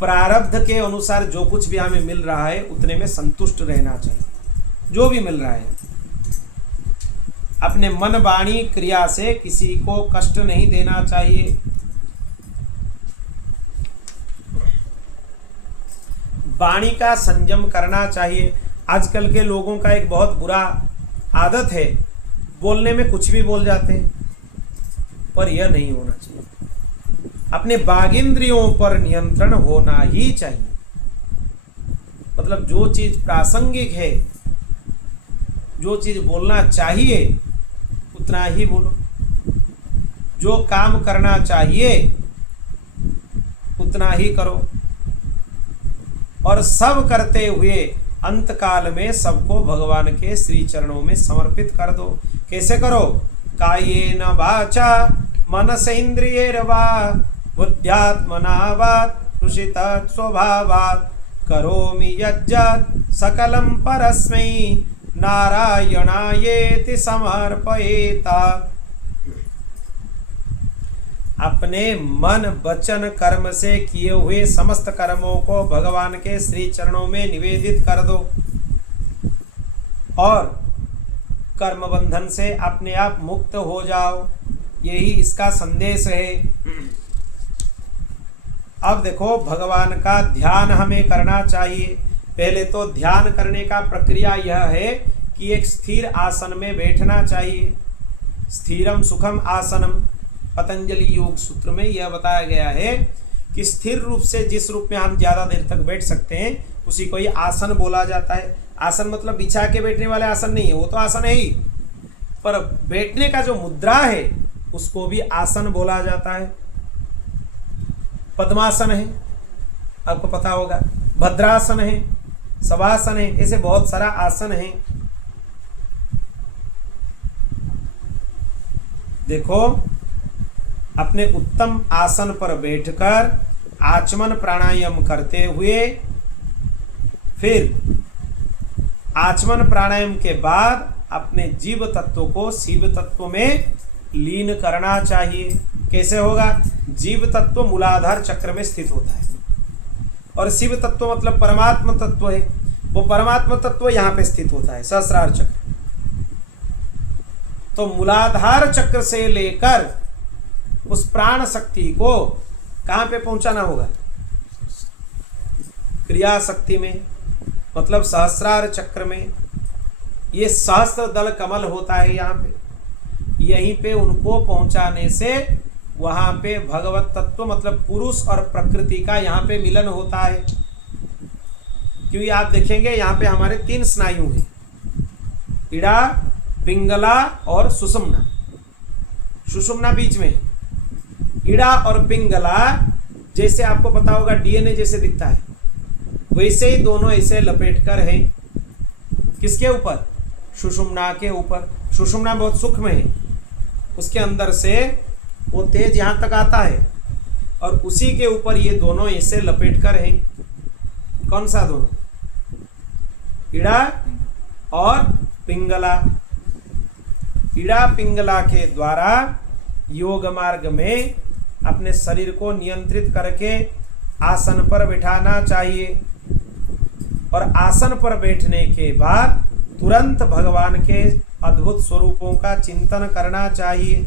प्रारब्ध के अनुसार जो कुछ भी हमें मिल रहा है उतने में संतुष्ट रहना चाहिए। जो भी मिल रहा है अपने मन वाणी क्रिया से किसी को कष्ट नहीं देना चाहिए। वाणी का संयम करना चाहिए। आजकल के लोगों का एक बहुत बुरा आदत है, बोलने में कुछ भी बोल जाते हैं, पर यह नहीं होना चाहिए। अपने बागिंद्रियों पर नियंत्रण होना ही चाहिए। मतलब जो चीज प्रासंगिक है, जो चीज बोलना चाहिए उतना ही बोलो, जो काम करना चाहिए उतना ही करो, और सब करते हुए अंत काल में सबको भगवान के श्री चरणों में समर्पित कर दो। कैसे करो, कायेन वाचा मनसेन्द्रियैर्वा बुद्ध्यात्मना वा तुषित स्वभावात् करोमि यज्जत् सकलं परस्मै नारायणायेति समर्पयेता। अपने मन वचन कर्म से किए हुए समस्त कर्मों को भगवान के श्री चरणों में निवेदित कर दो और कर्म बंधन से अपने आप मुक्त हो जाओ। यही इसका संदेश है। अब देखो, भगवान का ध्यान हमें करना चाहिए। पहले तो ध्यान करने का प्रक्रिया यह है कि एक स्थिर आसन में बैठना चाहिए। स्थिरम सुखम आसनम, पतंजलि योग सूत्र में यह बताया गया है कि स्थिर रूप से जिस रूप में हम ज्यादा देर तक बैठ सकते हैं उसी को ही आसन बोला जाता है। आसन मतलब बिछा के बैठने वाले आसन नहीं है, वो तो आसन है ही, पर बैठने का जो मुद्रा है उसको भी आसन बोला जाता है। पद्मासन है, आपको पता होगा, भद्रासन है, शवासन है, ऐसे बहुत सारा आसन है। देखो, अपने उत्तम आसन पर बैठकर आचमन प्राणायाम करते हुए फिर आचमन प्राणायाम के बाद अपने जीव तत्व को शिव तत्व में लीन करना चाहिए। कैसे होगा? जीव तत्व मूलाधार चक्र में स्थित होता है और शिव तत्व मतलब परमात्मा तत्व है, वो परमात्मा तत्व यहाँ पे स्थित होता है, सहस्रार चक्र। तो मूलाधार चक्र से लेकर उस प्राण शक्ति को कहाँ पे पहुंचाना होगा? क्रिया शक्ति में, मतलब सहस्रार चक्र में। ये सहस्त्र दल कमल होता है यहाँ पे, यहीं पे उनको पहुंचाने से वहां पे भगवत तत्व मतलब पुरुष और प्रकृति का यहाँ पे मिलन होता है। क्योंकि आप देखेंगे यहाँ पे हमारे 3 स्नायु हैं, इड़ा, पिंगला और सुषुम्ना। सुषुम्ना बीच में है। इड़ा और पिंगला जैसे आपको पता होगा डीएनए जैसे दिखता है, वैसे ही दोनों ऐसे लपेट कर हैं। किसके ऊपर? सुषुम्ना के ऊपर। सुषुम्ना बहुत सूक्ष्म है, उसके अंदर से वो तेज यहाँ तक आता है और उसी के ऊपर ये दोनों ऐसे लपेट कर हैं। कौन सा दोनों? इड़ा और पिंगला। इड़ा पिंगला के द्वारा योग मार्ग में अपने शरीर को नियंत्रित करके आसन पर बिठाना चाहिए और आसन पर बैठने के बाद तुरंत भगवान के अद्भुत स्वरूपों का चिंतन करना चाहिए।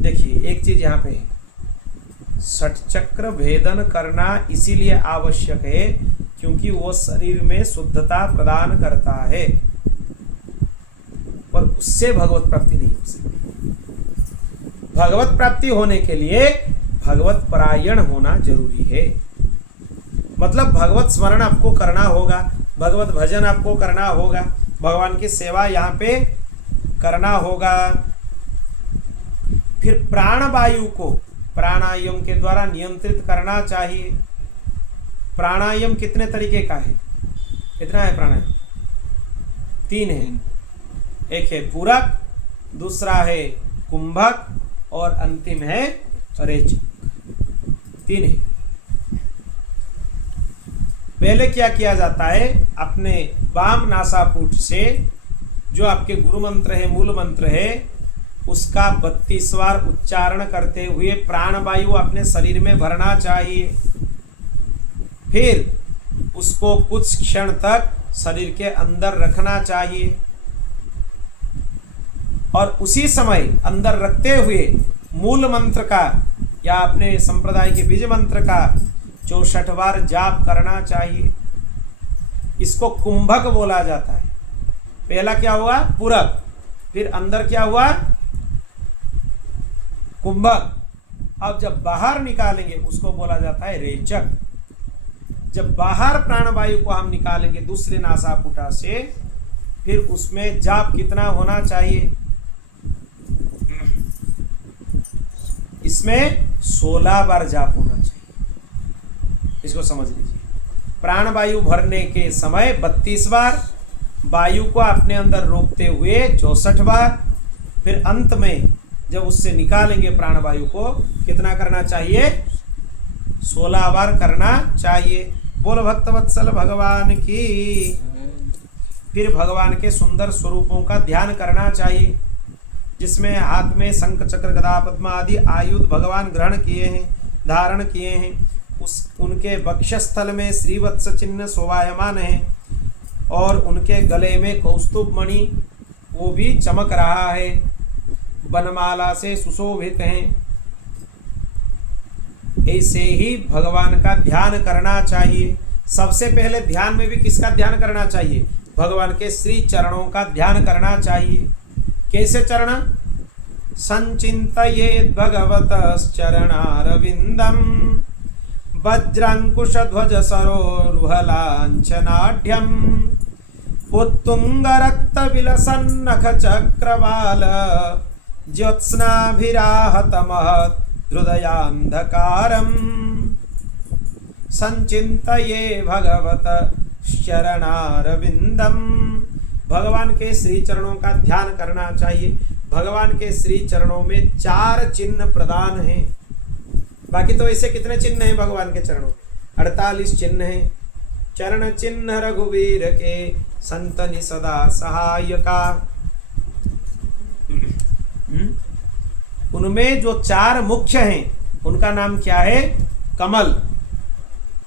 देखिए, एक चीज यहाँ पे है, षट चक्र भेदन करना इसीलिए आवश्यक है क्योंकि वो शरीर में शुद्धता प्रदान करता है, पर उससे भगवत प्राप्ति नहीं हो सकती। भगवत प्राप्ति होने के लिए भगवत परायण होना जरूरी है। मतलब भगवत स्मरण आपको करना होगा, भगवत भजन आपको करना होगा, भगवान की सेवा यहाँ पे करना होगा। फिर प्राण वायु को प्राणायाम के द्वारा नियंत्रित करना चाहिए। प्राणायाम कितने तरीके का है? कितना है प्राणायाम? 3 है। एक है पूरक, दूसरा है कुंभक और अंतिम है रेचक। 3 है। पहले क्या किया जाता है? अपने वाम नासापुट से जो आपके गुरु मंत्र है, मूल मंत्र है, उसका 32 बार उच्चारण करते हुए प्राणवायु अपने शरीर में भरना चाहिए। फिर उसको कुछ क्षण तक शरीर के अंदर रखना चाहिए और उसी समय अंदर रखते हुए मूल मंत्र का या अपने संप्रदाय के बीज मंत्र का 64 बार जाप करना चाहिए। इसको कुंभक बोला जाता है। पहला क्या हुआ? पूरक, फिर अंदर क्या हुआ? कुंभक। अब जब बाहर निकालेंगे उसको बोला जाता है रेचक। जब बाहर प्राणवायु को हम निकालेंगे दूसरे नासापुटा से, फिर उसमें जाप कितना होना चाहिए? इसमें 16 बार जाप होना चाहिए। इसको समझ लीजिए। प्राणवायु भरने के समय 32 बार, वायु को अपने अंदर रोकते हुए 64 बार, फिर अंत में जब उससे निकालेंगे प्राणवायु को कितना करना चाहिए? 16 बार करना चाहिए। बोल भक्तवत्सल भगवान की। फिर भगवान के सुंदर स्वरूपों का ध्यान करना चाहिए। जिसमें हाथ में शंख चक्र गदा पद्म आदि आयुध भगवान ग्रहण किए हैं, धारण किए हैं, उनके वक्षस्थल में श्रीवत्स चिन्ह शोभायमान है और उनके गले में कौस्तुभ मणि वो भी चमक रहा है, वनमाला से सुशोभित हैं। ऐसे ही भगवान का ध्यान करना चाहिए। सबसे पहले ध्यान में भी किसका ध्यान करना चाहिए? भगवान के श्री चरणों का ध्यान करना चाहिए। कैसे चरण? संचिन्तयेत् भगवतश्चरणारविन्दं वज्रांकुशध्वज सरोरुहलाञ्छनाढ्यम् उत्तुङ्गरक्तविलसन्नखचक्रवाल ज्योत्स्नाभिराहतमहत् हृदयान्धकारम् संचिन्तये भगवत शरणारविंदम। भगवान के श्री चरणों का ध्यान करना चाहिए। भगवान के श्री चरणों में 4 चिन्ह प्रदान हैं। बाकी तो ऐसे कितने चिन्ह हैं भगवान के चरणों में? 48 चिन्ह हैं। चरण चिन्ह रघुवीर के संतनि सदा सहायका। उनमें जो 4 मुख्य हैं उनका नाम क्या है? कमल,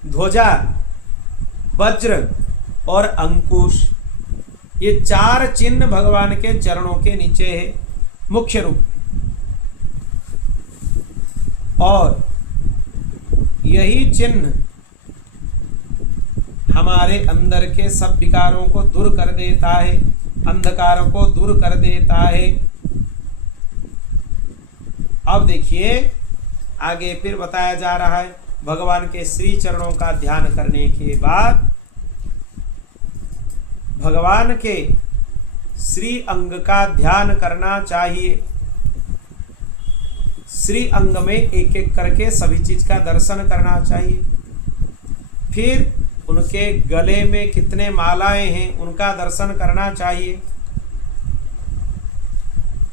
ध्वजा, वज्र और अंकुश। ये 4 चिन्ह भगवान के चरणों के नीचे है मुख्य रूप। और यही चिन्ह हमारे अंदर के सब विकारों को दूर कर देता है, अंधकारों को दूर कर देता है। अब देखिए आगे फिर बताया जा रहा है, भगवान के श्री चरणों का ध्यान करने के बाद भगवान के श्री अंग का ध्यान करना चाहिए। श्री अंग में एक एक करके सभी चीज का दर्शन करना चाहिए। फिर उनके गले में कितने मालाएं हैं उनका दर्शन करना चाहिए।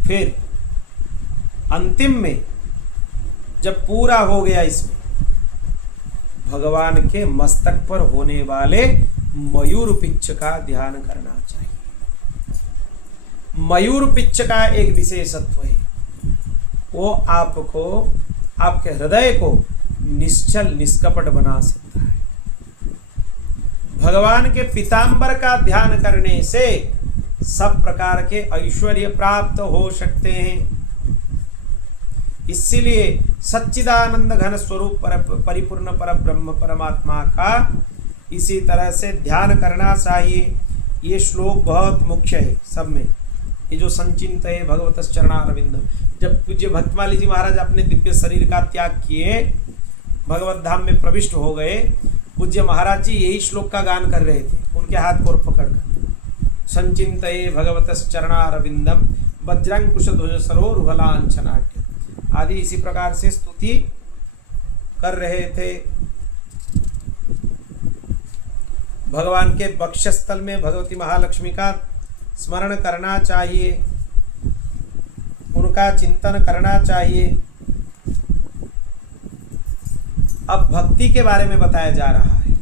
फिर अंतिम में जब पूरा हो गया इसमें भगवान के मस्तक पर होने वाले मयूर पिच्छ का ध्यान करना चाहिए। मयूर पिच्छ का एक विशेषत्व है, वो आपको, आपके हृदय को निश्चल निष्कपट बना सकता है। भगवान के पीतांबर का ध्यान करने से सब प्रकार के ऐश्वर्य प्राप्त हो सकते हैं। इसीलिए सच्चिदानंद घन स्वरूप परिपूर्ण पर ब्रह्म परमात्मा का इसी तरह से ध्यान करना चाहिए। ये श्लोक बहुत मुख्य है सब में। ये जो संचिंत है भगवत चरणारविंद, जब पूज्य भक्तमाली जी महाराज अपने दिव्य शरीर का त्याग किए, भगवत धाम में प्रविष्ट हो गए, पूज्य महाराज जी यही श्लोक का गान कर रहे थे उनके हाथ को पकड़कर। संचिंतये भगवत चरणारविंदम वज्रांकुश ध्वज सरोरुहलांछनाट्य आदि इसी प्रकार से स्तुति कर रहे थे। भगवान के वक्षस्थल में भगवती महालक्ष्मी का स्मरण करना चाहिए, उनका चिंतन करना चाहिए। अब भक्ति के बारे में बताया जा रहा है।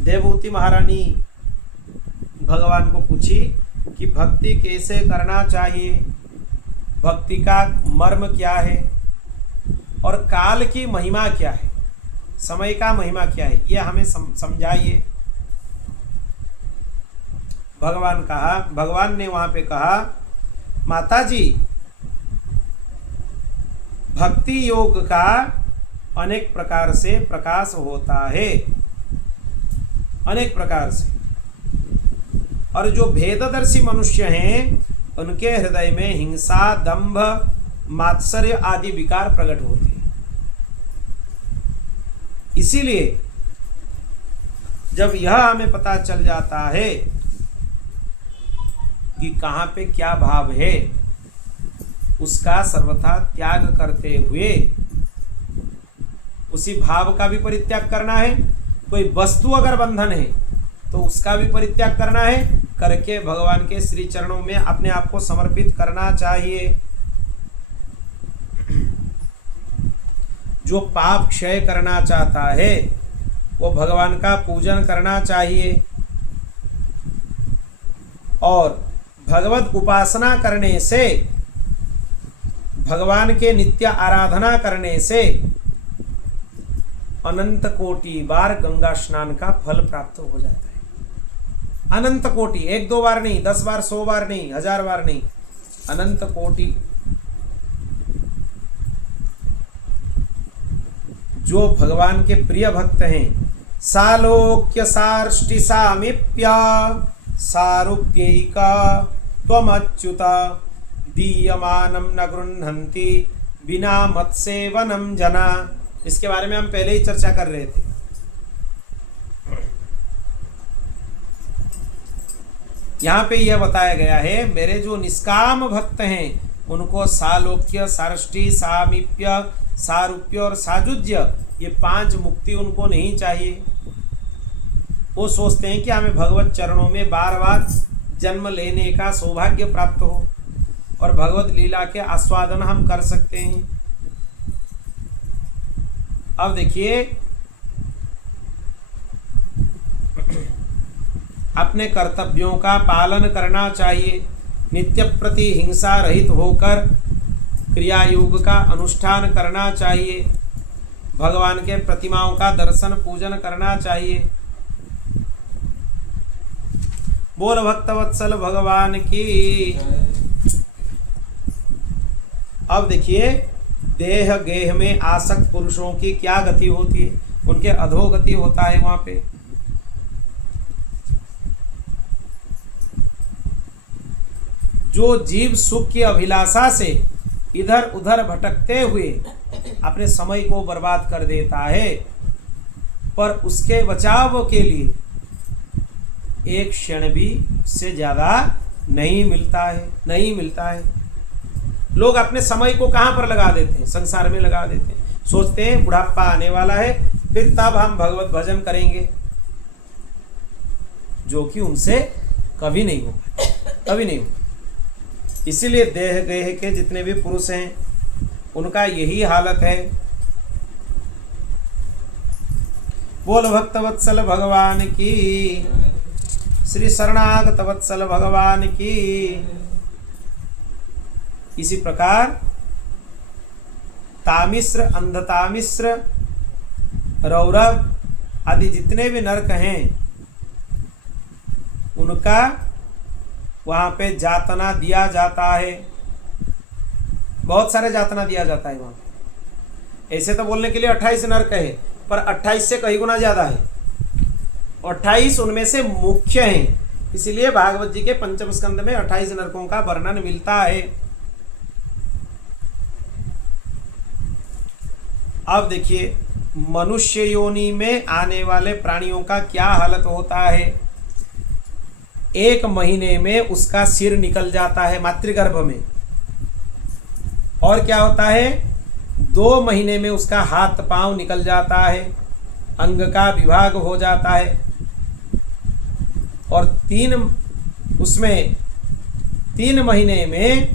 देवभूति महारानी भगवान को पूछी कि भक्ति कैसे करना चाहिए, भक्ति का मर्म क्या है और काल की महिमा क्या है, समय का महिमा क्या है, यह हमें समझाइए। भगवान ने वहां पे कहा, माता जी भक्ति योग का अनेक प्रकार से प्रकाश होता है, अनेक प्रकार से। और जो भेददर्शी मनुष्य हैं उनके हृदय में हिंसा, दंभ, मात्सर्य आदि विकार प्रकट होते हैं। इसीलिए जब यह हमें पता चल जाता है कि कहाँ पे क्या भाव है, उसका सर्वथा त्याग करते हुए उसी भाव का भी परित्याग करना है। कोई वस्तु अगर बंधन है तो उसका भी परित्याग करना है, करके भगवान के श्री चरणों में अपने आप को समर्पित करना चाहिए। जो पाप क्षय करना चाहता है वो भगवान का पूजन करना चाहिए और भगवत उपासना करने से, भगवान के नित्य आराधना करने से अनंत कोटि बार गंगा स्नान का फल प्राप्त हो जाता है। अनंत कोटि, 1-2 बार नहीं, 10 बार, 100 बार नहीं, 1000 बार नहीं, अनंत कोटि। जो भगवान के प्रिय भक्त हैं, सालोक्य सार्ष्टि सामीप्य सारूप्यैका त्वमच्युता दीयमानं न गृह्णन्ति बिना मत्सेवनं जना। इसके बारे में हम पहले ही चर्चा कर रहे थे। यहाँ पे यह बताया गया है, मेरे जो निष्काम भक्त हैं उनको सालोक्य, सार्ष्टि, सामीप्य, सारूप्य और साजुज्य, ये 5 मुक्ति उनको नहीं चाहिए। वो सोचते हैं कि हमें भगवत चरणों में बार बार जन्म लेने का सौभाग्य प्राप्त हो और भगवत लीला के आस्वादन हम कर सकते हैं। अब देखिए, अपने कर्तव्यों का पालन करना चाहिए, नित्य प्रति हिंसा रहित होकर क्रिया योग का अनुष्ठान करना चाहिए, भगवान के प्रतिमाओं का दर्शन पूजन करना चाहिए। बोल भक्तवत्सल भगवान की। अब देखिए, देह गेह में आसक्त पुरुषों की क्या गति होती है, उनके अधोगति होता है। वहां पे जो जीव सुख की अभिलाषा से इधर उधर भटकते हुए अपने समय को बर्बाद कर देता है, पर उसके बचाव के लिए एक क्षण भी से ज्यादा नहीं मिलता है। लोग अपने समय को कहाँ पर लगा देते हैं? संसार में लगा देते हैं। सोचते हैं बुढ़ापा आने वाला है, फिर तब हम भगवत भजन करेंगे, जो कि उनसे कभी नहीं होगा। इसीलिए देह गेह के जितने भी पुरुष हैं उनका यही हालत है। बोल भक्तवत्सल भगवान की, श्री शरणागत वत्सल भगवान की। इसी प्रकार तामिश्र, अंधतामिश्र, रौरव आदि जितने भी नरक हैं उनका वहां पे जातना दिया जाता है। बहुत सारे जातना दिया जाता है वहां पे। ऐसे तो बोलने के लिए 28 नरक है, पर 28 से कई गुना ज्यादा है। 28 उनमें से मुख्य हैं। इसीलिए भागवत जी के 5म स्कंद में 28 नरकों का वर्णन मिलता है। अब देखिए, मनुष्य योनि में आने वाले प्राणियों का क्या हालत होता है। 1 महीने में उसका सिर निकल जाता है मातृगर्भ में, और क्या होता है, 2 महीने में उसका हाथ पांव निकल जाता है, अंग का विभाग हो जाता है, और 3 महीने में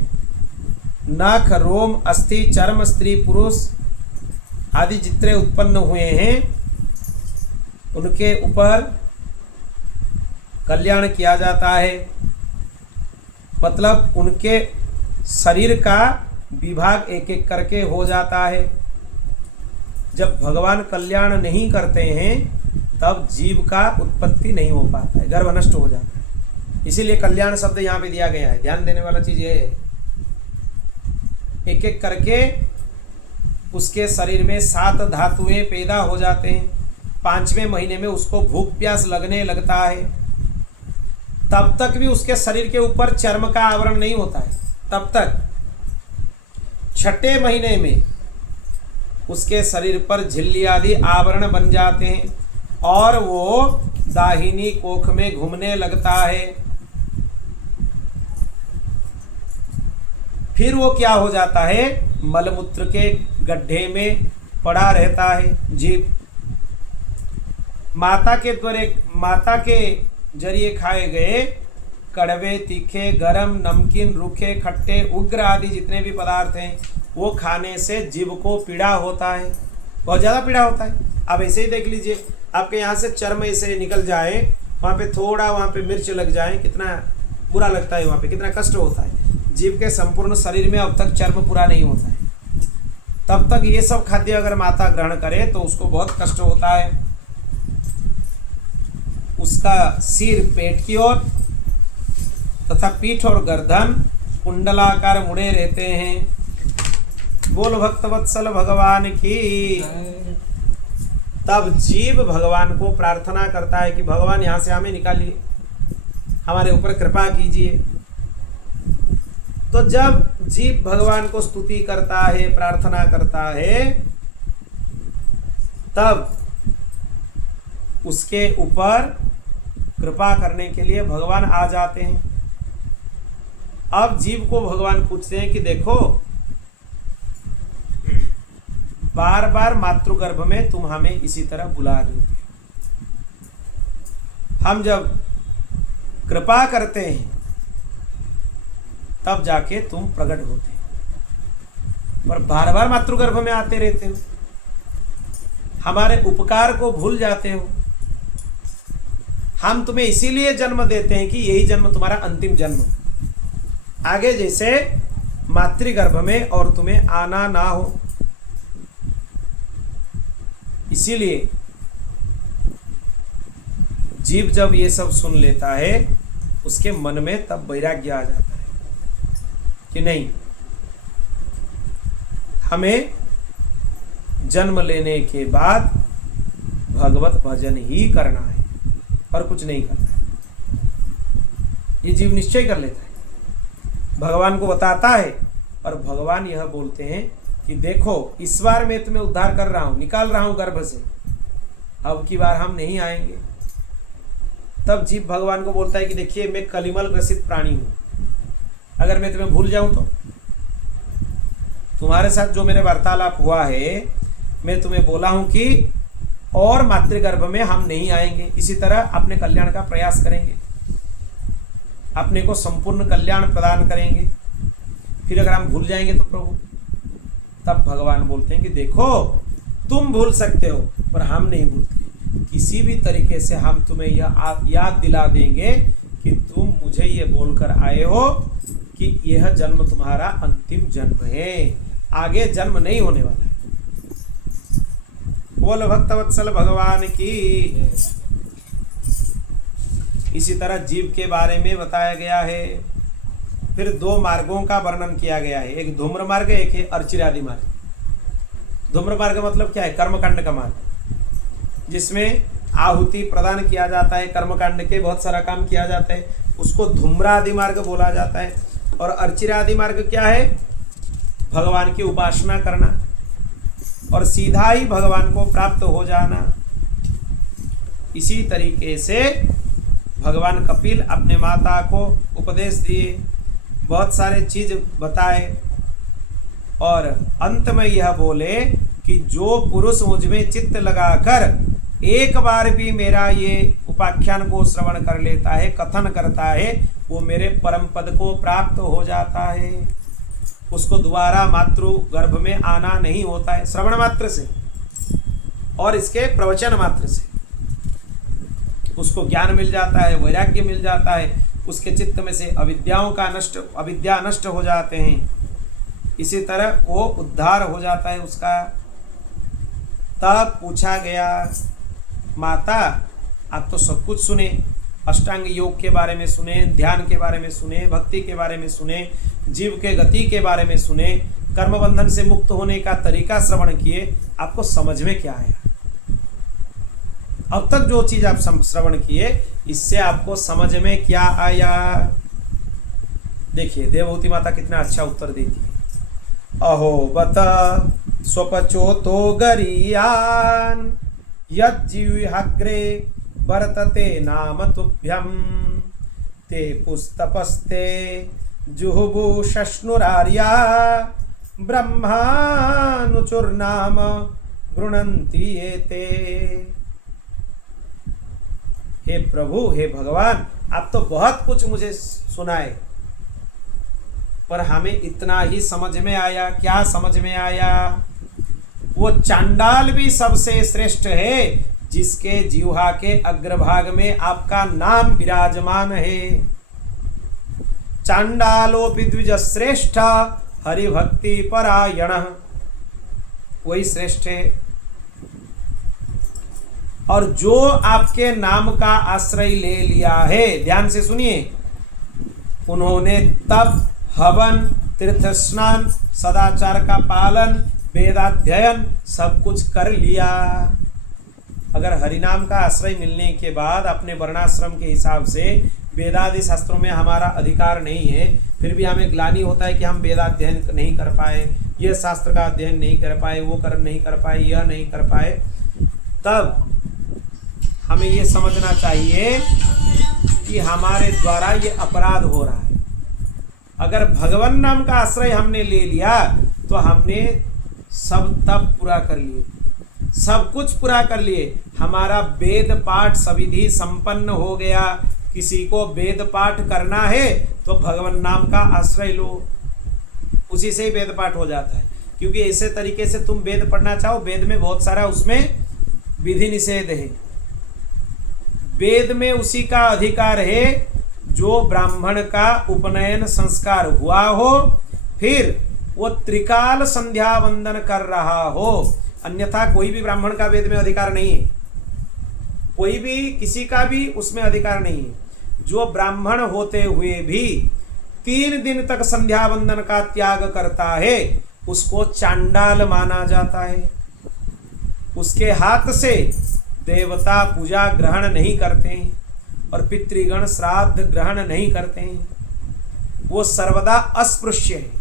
नख, रोम, अस्थि, चर्म, स्त्री पुरुष आदि जितने उत्पन्न हुए हैं उनके ऊपर कल्याण किया जाता है। मतलब उनके शरीर का विभाग एक एक करके हो जाता है। जब भगवान कल्याण नहीं करते हैं तब जीव का उत्पत्ति नहीं हो पाता है, गर्भ नष्ट हो जाता है। इसीलिए कल्याण शब्द यहाँ पे दिया गया है। ध्यान देने वाला चीज ये है, एक एक करके उसके शरीर में 7 धातुएं पैदा हो जाते हैं। 5वें महीने में उसको भूख प्यास लगने लगता है। तब तक भी उसके शरीर के ऊपर चर्म का आवरण नहीं होता है। तब तक 6ठे महीने में उसके शरीर पर झिल्ली आदि आवरण बन जाते हैं और वो दाहिनी कोख में घूमने लगता है। फिर वो क्या हो जाता है, मलमूत्र के गड्ढे में पड़ा रहता है जीव। माता के जरिए खाए गए कड़वे, तीखे, गरम, नमकीन, रूखे, खट्टे, उग्र आदि जितने भी पदार्थ हैं वो खाने से जीव को पीड़ा होता है, बहुत ज़्यादा पीड़ा होता है। आप ऐसे ही देख लीजिए, आपके यहाँ से चर्म ऐसे निकल जाए, वहाँ पे थोड़ा वहाँ पे मिर्च लग जाए, कितना बुरा लगता है वहां पे, कितना कष्ट होता है। जीव के संपूर्ण शरीर में अब तक चर्म पूरा नहीं होता है, तब तक ये सब खाद्य अगर माता ग्रहण करे तो उसको बहुत कष्ट होता है। उसका सिर पेट की ओर तथा पीठ और गर्दन कुंडलाकार मुड़े रहते हैं। बोल भक्तवत्सल भगवान की। तब जीव भगवान को प्रार्थना करता है कि भगवान यहाँ से हमें निकालिए, हमारे ऊपर कृपा कीजिए। तो जब जीव भगवान को स्तुति करता है, प्रार्थना करता है, तब उसके ऊपर कृपा करने के लिए भगवान आ जाते हैं। अब जीव को भगवान पूछते हैं कि देखो, बार बार मातृगर्भ में तुम हमें इसी तरह बुला देते, हम जब कृपा करते हैं तब जाके तुम प्रकट होते हो, पर बार बार मातृगर्भ में आते रहते हो, हमारे उपकार को भूल जाते हो। हम तुम्हें इसीलिए जन्म देते हैं कि यही जन्म तुम्हारा अंतिम जन्म, आगे जैसे मातृगर्भ में और तुम्हें आना ना हो। इसीलिए जीव जब ये सब सुन लेता है, उसके मन में तब वैराग्य आ जाता है कि नहीं, हमें जन्म लेने के बाद भगवत भजन ही करना है और कुछ नहीं करना है। ये जीव निश्चय कर लेता है, भगवान को बताता है, और भगवान यह बोलते हैं कि देखो, इस बार मैं तुम्हें उद्धार कर रहा हूं, निकाल रहा हूं गर्भ से, अब की बार हम नहीं आएंगे। तब जीव भगवान को बोलता है कि देखिए, मैं कलिमल ग्रसित प्राणी हूं, अगर मैं तुम्हें भूल जाऊं तो, तुम्हारे साथ जो मेरे वार्तालाप हुआ है, मैं तुम्हें बोला हूं कि और मातृगर्भ में हम नहीं आएंगे, इसी तरह अपने कल्याण का प्रयास करेंगे, अपने को संपूर्ण कल्याण प्रदान करेंगे, फिर अगर हम भूल जाएंगे तो प्रभु। तब भगवान बोलते हैं कि देखो, तुम भूल सकते हो पर हम नहीं भूलते, किसी भी तरीके से हम तुम्हें यह याद दिला देंगे कि तुम मुझे ये बोलकर आए हो कि यह जन्म तुम्हारा अंतिम जन्म है, आगे जन्म नहीं होने वाला है। बोल भक्तवत्सल भगवान की। इसी तरह जीव के बारे में बताया गया है। फिर दो मार्गों का वर्णन किया गया है, एक धूम्र मार्ग, एक है अर्चिरादि मार्ग। धूम्र मार्ग मतलब क्या है? कर्मकांड का मार्ग, जिसमें आहुति प्रदान किया जाता है, कर्मकांड के बहुत सारा काम किया जाता है, उसको धूम्रादि मार्ग बोला जाता है। और अर्चिरादि मार्ग क्या है? भगवान की उपासना करना और सीधा ही भगवान को प्राप्त हो जाना। इसी तरीके से भगवान कपिल अपने माता को उपदेश दिए, बहुत सारे चीज बताए, और अंत में यह बोले कि जो पुरुष मुझ में चित्त लगाकर एक बार भी मेरा ये उपाख्यान को श्रवण कर लेता है, कथन करता है, वो मेरे परम पद को प्राप्त हो जाता है। उसको दोबारा मातृ गर्भ में आना नहीं होता है, श्रवण मात्र से और इसके प्रवचन मात्र से उसको ज्ञान मिल जाता है, वैराग्य मिल जाता है, उसके चित्त में से अविद्या नष्ट हो जाते हैं। इसी तरह वो उद्धार हो जाता है उसका। तब पूछा गया, माता आप तो सब कुछ सुने, अष्टांग योग के बारे में सुने, ध्यान के बारे में सुने, भक्ति के बारे में सुने, जीव के गति के बारे में सुने, कर्म बंधन से मुक्त होने का तरीका श्रवण किए, आपको समझ में क्या आया? अब तक जो चीज आप श्रवण किए, इससे आपको समझ में क्या आया? देखिए देवहूति माता कितना अच्छा उत्तर देती है। अहो बत स्वपचो तो गरीयान यज्जीविहाग्रे वर्तते नाम तुभ्यं ते पुस्तपस्ते जुहुबु शश्नुरार्या ब्रह्मानुचुर्नाम गृणन्ति एते। हे प्रभु, हे भगवान, आप तो बहुत कुछ मुझे सुनाए, पर हमें इतना ही समझ में आया। क्या समझ में आया? वो चांडाल भी सबसे श्रेष्ठ है जिसके जिह्वा के अग्रभाग में आपका नाम विराजमान है। चांडालोपि द्विज श्रेष्ठ हरिभक्ति परायण, वही श्रेष्ठ है। और जो आपके नाम का आश्रय ले लिया है, ध्यान से सुनिए, उन्होंने तप, हवन, तीर्थ स्नान, सदाचार का पालन, वेदाध्ययन सब कुछ कर लिया। अगर हरिनाम का आश्रय मिलने के बाद अपने वर्णाश्रम के हिसाब से वेदादि शास्त्रों में हमारा अधिकार नहीं है, फिर भी हमें ग्लानि होता है कि हम वेदाध्ययन नहीं कर पाए, यह शास्त्र का अध्ययन नहीं कर पाए, वो नहीं कर पाए, यह नहीं कर पाए, तब हमें ये समझना चाहिए कि हमारे द्वारा ये अपराध हो रहा है। अगर भगवान नाम का आश्रय हमने ले लिया तो हमने सब तप पूरा कर लिए, सब कुछ पूरा कर लिए, हमारा वेद पाठ सविधि संपन्न हो गया। किसी को वेद पाठ करना है तो भगवान नाम का आश्रय लो, उसी से ही वेद पाठ हो जाता है। क्योंकि ऐसे तरीके से तुम वेद पढ़ना चाहो, वेद में बहुत सारा उसमें विधि निषेध है। वेद में उसी का अधिकार है जो ब्राह्मण का उपनयन संस्कार हुआ हो, फिर वो त्रिकाल संध्या वंदन कर रहा हो, अन्यथा कोई भी ब्राह्मण का वेद में अधिकार नहीं है, कोई भी किसी का भी उसमें अधिकार नहीं है। जो ब्राह्मण होते हुए भी 3 दिन तक संध्या वंदन का त्याग करता है उसको चांडाल माना जाता है। उसके हाथ से देवता पूजा ग्रहण नहीं करते हैं और पितृगण श्राद्ध ग्रहण नहीं करते हैं, वो सर्वदा अस्पृश्य है।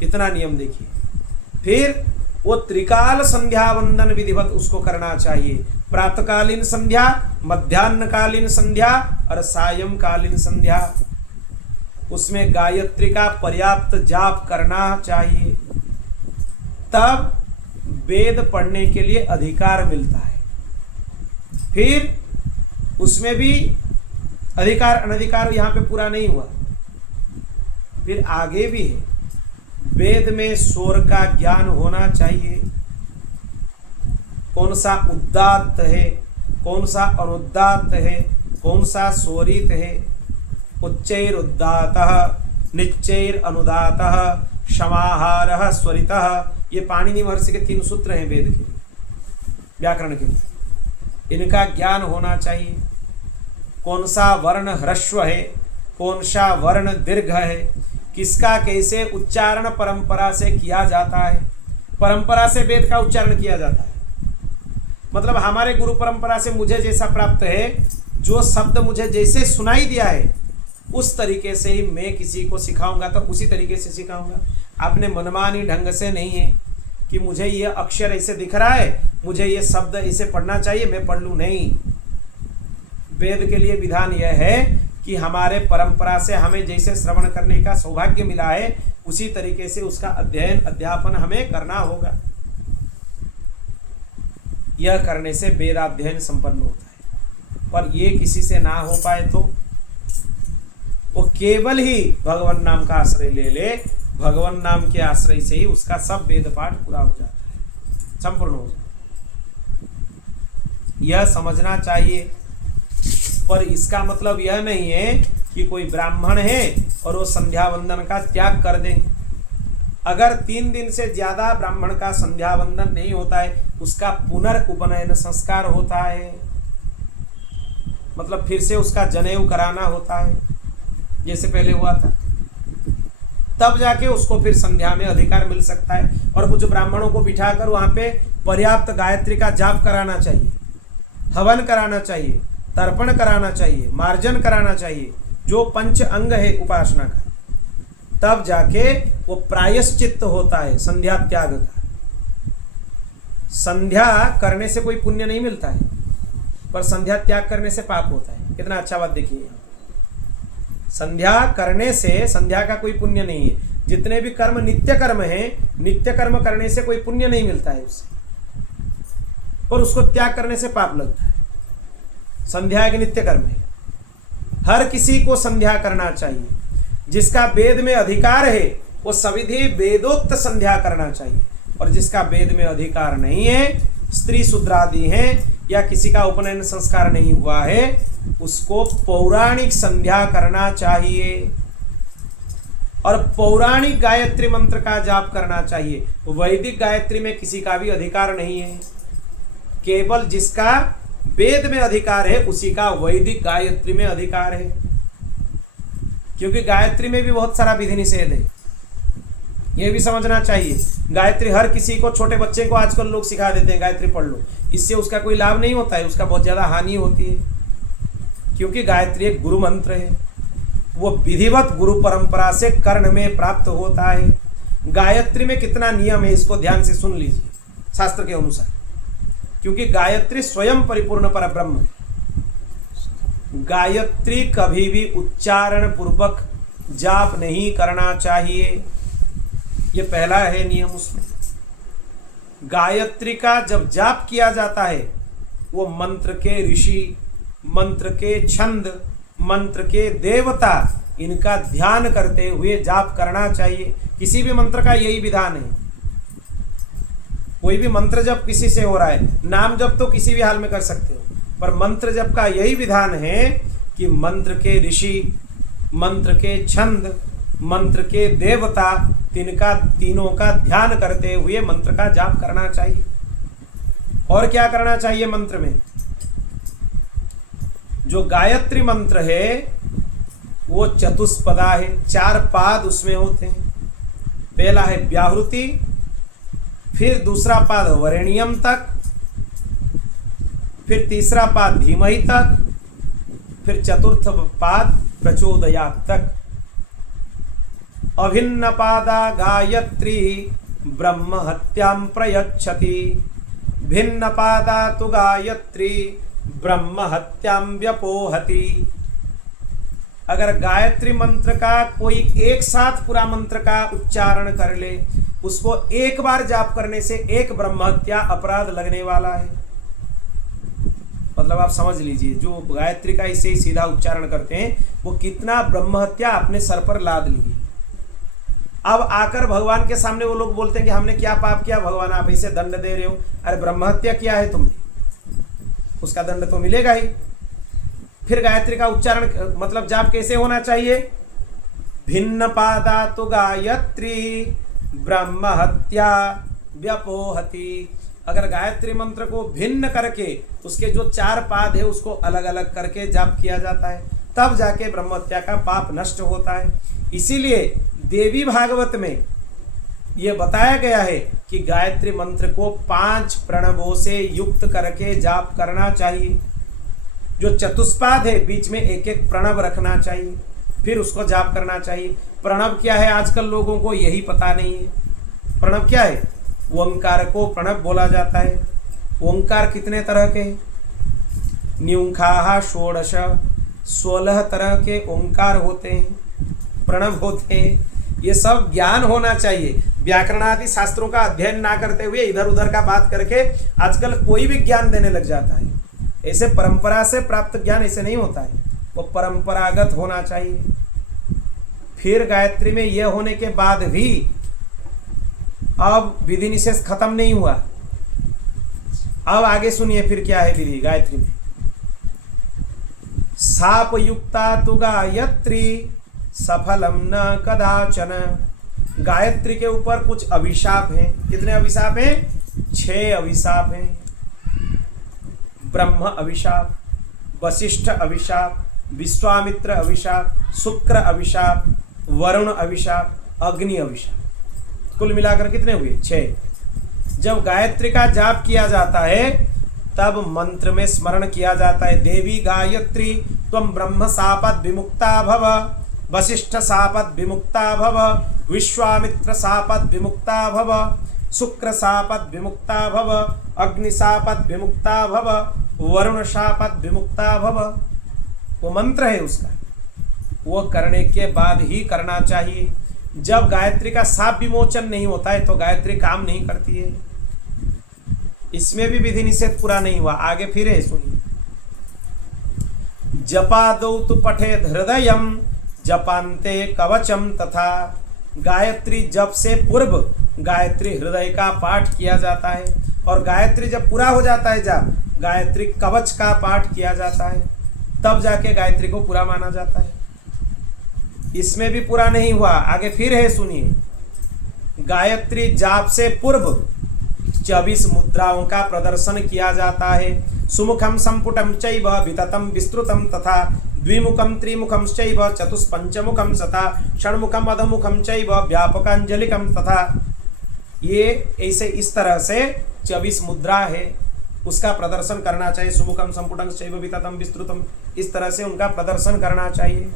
कितना नियम देखिए। फिर वो त्रिकाल संध्या वंदन विधिवत उसको करना चाहिए, प्रातःकालीन संध्या, मध्याह्नकालीन संध्या और सायंकालीन संध्या। उसमें गायत्री का पर्याप्त जाप करना चाहिए, तब वेद पढ़ने के लिए अधिकार मिलता है। फिर उसमें भी अधिकार अनधिकार यहाँ पे पूरा नहीं हुआ, फिर आगे भी है। वेद में स्वर का ज्ञान होना चाहिए, कौन सा उदात्त है, कौन सा अनुदात्त है, कौन सा स्वरित है। उच्चैर उदात्तः, निच्चैर अनुदात्तः, समाहारः स्वरितः, ये पाणिनि महर्षि के 3 सूत्र हैं वेद के व्याकरण के लिए। इनका ज्ञान होना चाहिए। कौन सा वर्ण ह्रस्व है, कौन सा वर्ण दीर्घ है, किसका कैसे उच्चारण परंपरा से किया जाता है। परंपरा से वेद का उच्चारण किया जाता है, मतलब हमारे गुरु परंपरा से मुझे जैसा प्राप्त है, जो शब्द मुझे जैसे सुनाई दिया है उस तरीके से ही मैं किसी को सिखाऊंगा तो उसी तरीके से सिखाऊंगा। आपने मनमानी ढंग से नहीं है कि मुझे ये अक्षर ऐसे दिख रहा है, मुझे ये शब्द ऐसे पढ़ना चाहिए, मैं पढ़ लूँ, नहीं। वेद के लिए विधान यह है कि हमारे परंपरा से हमें जैसे श्रवण करने का सौभाग्य मिला है उसी तरीके से उसका अध्ययन अध्यापन हमें करना होगा। यह करने से वेदाध्ययन संपन्न होता है। पर ये किसी से ना हो पाए तो वो केवल ही भगवान नाम का आश्रय ले ले, भगवान नाम के आश्रय से ही उसका सब वेद पाठ पूरा हो जाता है, संपूर्ण हो जाता है। यह समझना चाहिए। पर इसका मतलब यह नहीं है कि कोई ब्राह्मण है और वो संध्या वंदन का त्याग कर दे। अगर 3 दिन से ज्यादा ब्राह्मण का संध्या वंदन नहीं होता है, उसका पुनर्उपनयन संस्कार होता है, मतलब फिर से उसका जनेऊ कराना होता है जैसे पहले हुआ था, तब जाके उसको फिर संध्या में अधिकार मिल सकता है। और कुछ ब्राह्मणों को बिठाकर वहां पे पर्याप्त गायत्री का जाप कराना चाहिए, हवन कराना चाहिए, तर्पण कराना चाहिए, मार्जन कराना चाहिए, जो 5 अंग है उपासना का, तब जाके वो प्रायश्चित्त होता है संध्या त्याग का। संध्या करने से कोई पुण्य नहीं मिलता है, पर संध्या त्याग करने से पाप होता है। कितना अच्छा बात देखिए, संध्या करने से संध्या का कोई पुण्य नहीं है। जितने भी कर्म नित्य कर्म हैं, नित्य कर्म करने से कोई पुण्य नहीं मिलता है उससे, और उसको त्याग करने से पाप लगता है। संध्या एक नित्य कर्म है, हर किसी को संध्या करना चाहिए। जिसका वेद में अधिकार है वो सविधि वेदोक्त संध्या करना चाहिए, और जिसका वेद में अधिकार नहीं है, स्त्री शूद्रादि हैं, या किसी का उपनयन संस्कार नहीं हुआ है, उसको पौराणिक संध्या करना चाहिए और पौराणिक गायत्री मंत्र का जाप करना चाहिए। वैदिक गायत्री में किसी का भी अधिकार नहीं है, केवल जिसका वेद में अधिकार है उसी का वैदिक गायत्री में अधिकार है, क्योंकि गायत्री में भी बहुत सारा विधि निषेध है, यह भी समझना चाहिए। गायत्री हर किसी को, छोटे बच्चे को आजकल लोग सिखा देते हैं गायत्री पढ़ लो, इससे उसका कोई लाभ नहीं होता है, उसका बहुत ज़्यादा हानि होती है, क्योंकि गायत्री एक गुरु मंत्र है, वो विधिवत गुरु परंपरा से कर्ण में प्राप्त होता है। गायत्री में कितना नियम है इसको ध्यान से सुन लीजिए शास्त्र के अनुसार, क्योंकि गायत्री स्वयं परिपूर्ण परब्रह्म है। गायत्री कभी भी उच्चारण पूर्वक जाप नहीं करना चाहिए, ये पहला है नियम उसमें। गायत्री का जब जाप किया जाता है वो मंत्र के ऋषि, मंत्र के छंद, मंत्र के देवता, इनका ध्यान करते हुए जाप करना चाहिए। किसी भी मंत्र का यही विधान है। कोई भी मंत्र जप किसी से हो रहा है, नाम जप तो किसी भी हाल में कर सकते हो, पर मंत्र जप का यही विधान है कि मंत्र के ऋषि, मंत्र के छंद, मंत्र के देवता, तीनों का ध्यान करते हुए मंत्र का जाप करना चाहिए। और क्या करना चाहिए मंत्र में? जो गायत्री मंत्र है वो चतुष्पदा है, 4 पाद उसमें होते हैं। पहला है व्याहृति, फिर दूसरा पाद वरेण्यम तक, फिर तीसरा पाद धीमहि तक, फिर चतुर्थ पाद प्रचोदयात् तक। अभिन्न पादा गायत्री ब्रह्म हत्यां प्रयच्छति, भिन्न पादा तु गायत्री ब्रह्म हत्यां व्यपोहति। अगर गायत्री मंत्र का कोई एक साथ पूरा मंत्र का उच्चारण कर ले, उसको एक बार जाप करने से एक ब्रह्म हत्या अपराध लगने वाला है। मतलब आप समझ लीजिए, जो गायत्री का इसे ही सीधा उच्चारण करते हैं वो कितना ब्रह्म हत्या अपने सर पर लाद लिए। अब आकर भगवान के सामने वो लोग बोलते हैं कि हमने क्या पाप किया भगवान, आप इसे दंड दे रहे हो। अरे ब्रह्म हत्या किया है तुमने, उसका दंड तो मिलेगा ही। फिर गायत्री का उच्चारण मतलब जाप कैसे होना चाहिए? भिन्न पादा तो गायत्री ब्रह्म हत्या व्यपोहति। अगर गायत्री मंत्र को भिन्न करके उसके जो 4 पाद है उसको अलग अलग करके जाप किया जाता है, तब जाके ब्रह्म हत्या का पाप नष्ट होता है। इसीलिए देवी भागवत में यह बताया गया है कि गायत्री मंत्र को 5 प्रणवों से युक्त करके जाप करना चाहिए। जो चतुष्पाद है बीच में एक एक प्रणव रखना चाहिए, फिर उसको जाप करना चाहिए। प्रणव क्या है आजकल लोगों को यही पता नहीं है। प्रणव क्या है? ओंकार को प्रणव बोला जाता है। ओंकार कितने तरह के? न्यूंखाः षोडश, 16 तरह के ओंकार होते हैं, प्रणव होते हैं। ये सब ज्ञान होना चाहिए। व्याकरण आदि शास्त्रों का अध्ययन ना करते हुए इधर उधर का बात करके आजकल कोई भी ज्ञान देने लग जाता है। ऐसे परंपरा से प्राप्त ज्ञान ऐसे नहीं होता है, वो परंपरागत होना चाहिए। फिर गायत्री में यह होने के बाद भी अब विधि निषेध खत्म नहीं हुआ। अब आगे सुनिए फिर क्या है विधि गायत्री में। साप युक्ता तु गायत्री सफलम न कदाचन। गायत्री के ऊपर कुछ अभिशाप हैं। कितने अभिशाप हैं? 6 अभिशाप हैं। ब्रह्म अभिशाप, वशिष्ठ अभिशाप, विश्वामित्र अभिशाप, शुक्र अभिशाप, वरुण अभिशाप, अग्नि अभिशाप। कुल मिलाकर कितने हुए? 6। जब गायत्री का जाप किया जाता है तब मंत्र में स्मरण किया जाता है, देवी गायत्री त्वं ब्रह्म शापात् विमुक्ता भव, वशिष्ठ शापात् विमुक्ता भव, विश्वामित्र शापात् विमुक्ता भव, शुक्र शापात् विमुक्ता भव, अग्नि शापात् विमुक्ता भव, वरुण शापात् विमुक्ता भव। वो मंत्र है उसका, वो करने के बाद ही करना चाहिए। जब गायत्री का शाप विमोचन नहीं होता है तो गायत्री काम नहीं करती है। इसमें भी विधि निषेध पूरा नहीं हुआ। आगे फिर है, सुनिए। जपादौ तु पठेद हृदयम जपान्ते कवचम तथा। गायत्री जप से पूर्व गायत्री हृदय का पाठ किया जाता है, और गायत्री जब पूरा हो जाता है जाप गायत्री कवच का पाठ किया जाता है, तब जाके गायत्री को पूरा माना जाता है। इसमें भी पूरा नहीं हुआ, आगे फिर है, सुनिए। गायत्री जाप से पूर्व 24 मुद्राओं का प्रदर्शन किया जाता है। सुमुखम संपुटम चैव विततम विस्तृतम तथा द्विमुखम त्रिमुखम चैव चतुष्पंचमुखम तथा षण्मुखम अधमुखम चैव व्यापकांजलिकम तथा। ये ऐसे इस तरह से 24 मुद्रा है, उसका प्रदर्शन करना चाहिए। सुमुखम संपुटम चैव विततम विस्तृतम, इस तरह से उनका प्रदर्शन करना चाहिए।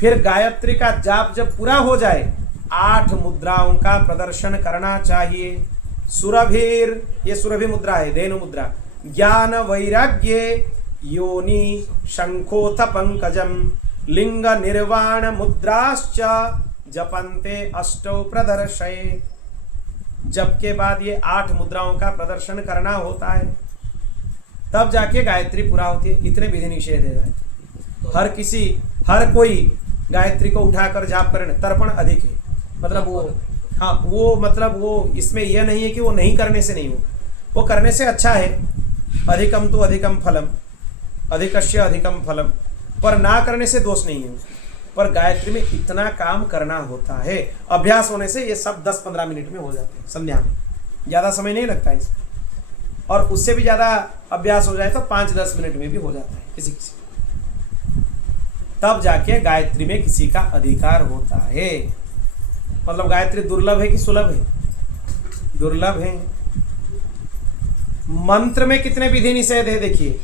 फिर गायत्री का जाप जब पूरा हो जाए 8 मुद्राओं का प्रदर्शन करना चाहिए। सुरभिर, ये सुरभि मुद्रा है, धेनु मुद्रा। ज्ञान वैराग्य योनि शंखोथ पंकजम लिंग निर्वाण मुद्राश्च जपन्ते अष्टौ प्रदर्शये। जप के बाद ये 8 मुद्राओं का प्रदर्शन करना होता है, तब जाके गायत्री पूरा होती है। इतने विधि निषेध है। हर कोई गायत्री को उठाकर जाप करे, तर्पण अधिक है, मतलब वो, हाँ वो मतलब वो इसमें यह नहीं है कि वो नहीं करने से नहीं होगा, वो करने से अच्छा है। अधिकम तो अधिकम फलम, अधिकस्य अधिकम फलम, पर ना करने से दोष नहीं है। पर गायत्री में इतना काम करना होता है, अभ्यास होने से ये सब 10-15 मिनट में हो जाते हैं। संध्या में ज़्यादा समय नहीं लगता है इसमें, और उससे भी ज़्यादा अभ्यास हो जाए तो 5-10 मिनट में भी हो जाता है किसी किसी। तब जाके गायत्री में किसी का अधिकार होता है। मतलब गायत्री दुर्लभ है कि सुलभ है? दुर्लभ है। मंत्र में कितने विधि निषेध है देखिए।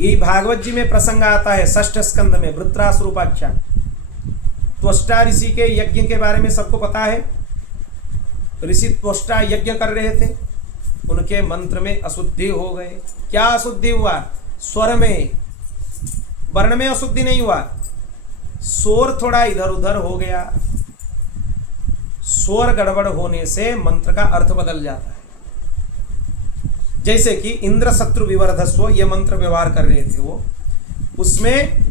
ये भागवत जी में प्रसंग आता है 6ठ स्कंद में, वृत्रासुर उपाख्यान। त्वष्टा ऋषि के यज्ञ के बारे में सबको पता है। ऋषि त्वष्टा यज्ञ कर रहे थे, उनके मंत्र में अशुद्धि हो गए। क्या अशुद्धि हुआ? स्वर में, वर्ण में अशुद्धि नहीं हुआ, स्वर थोड़ा इधर उधर हो गया। स्वर गड़बड़ होने से मंत्र का अर्थ बदल जाता है। जैसे कि इंद्र शत्रु विवर्धस्व, ये मंत्र व्यवहार कर रहे थे वो, उसमें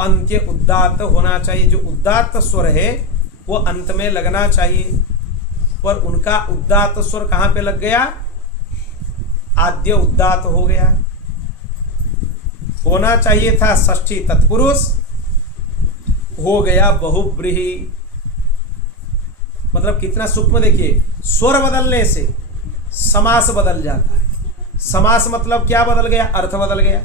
अंत्य उदात्त होना चाहिए। जो उदात्त स्वर है वो अंत में लगना चाहिए, पर उनका उदात्त स्वर कहां पे लग गया? आद्य उदात्त हो गया। होना चाहिए था षष्ठी तत्पुरुष, हो गया बहुब्रीहि। मतलब कितना सूक्ष्म देखिए, स्वर बदलने से समास बदल जाता है। समास मतलब क्या बदल गया? अर्थ बदल गया।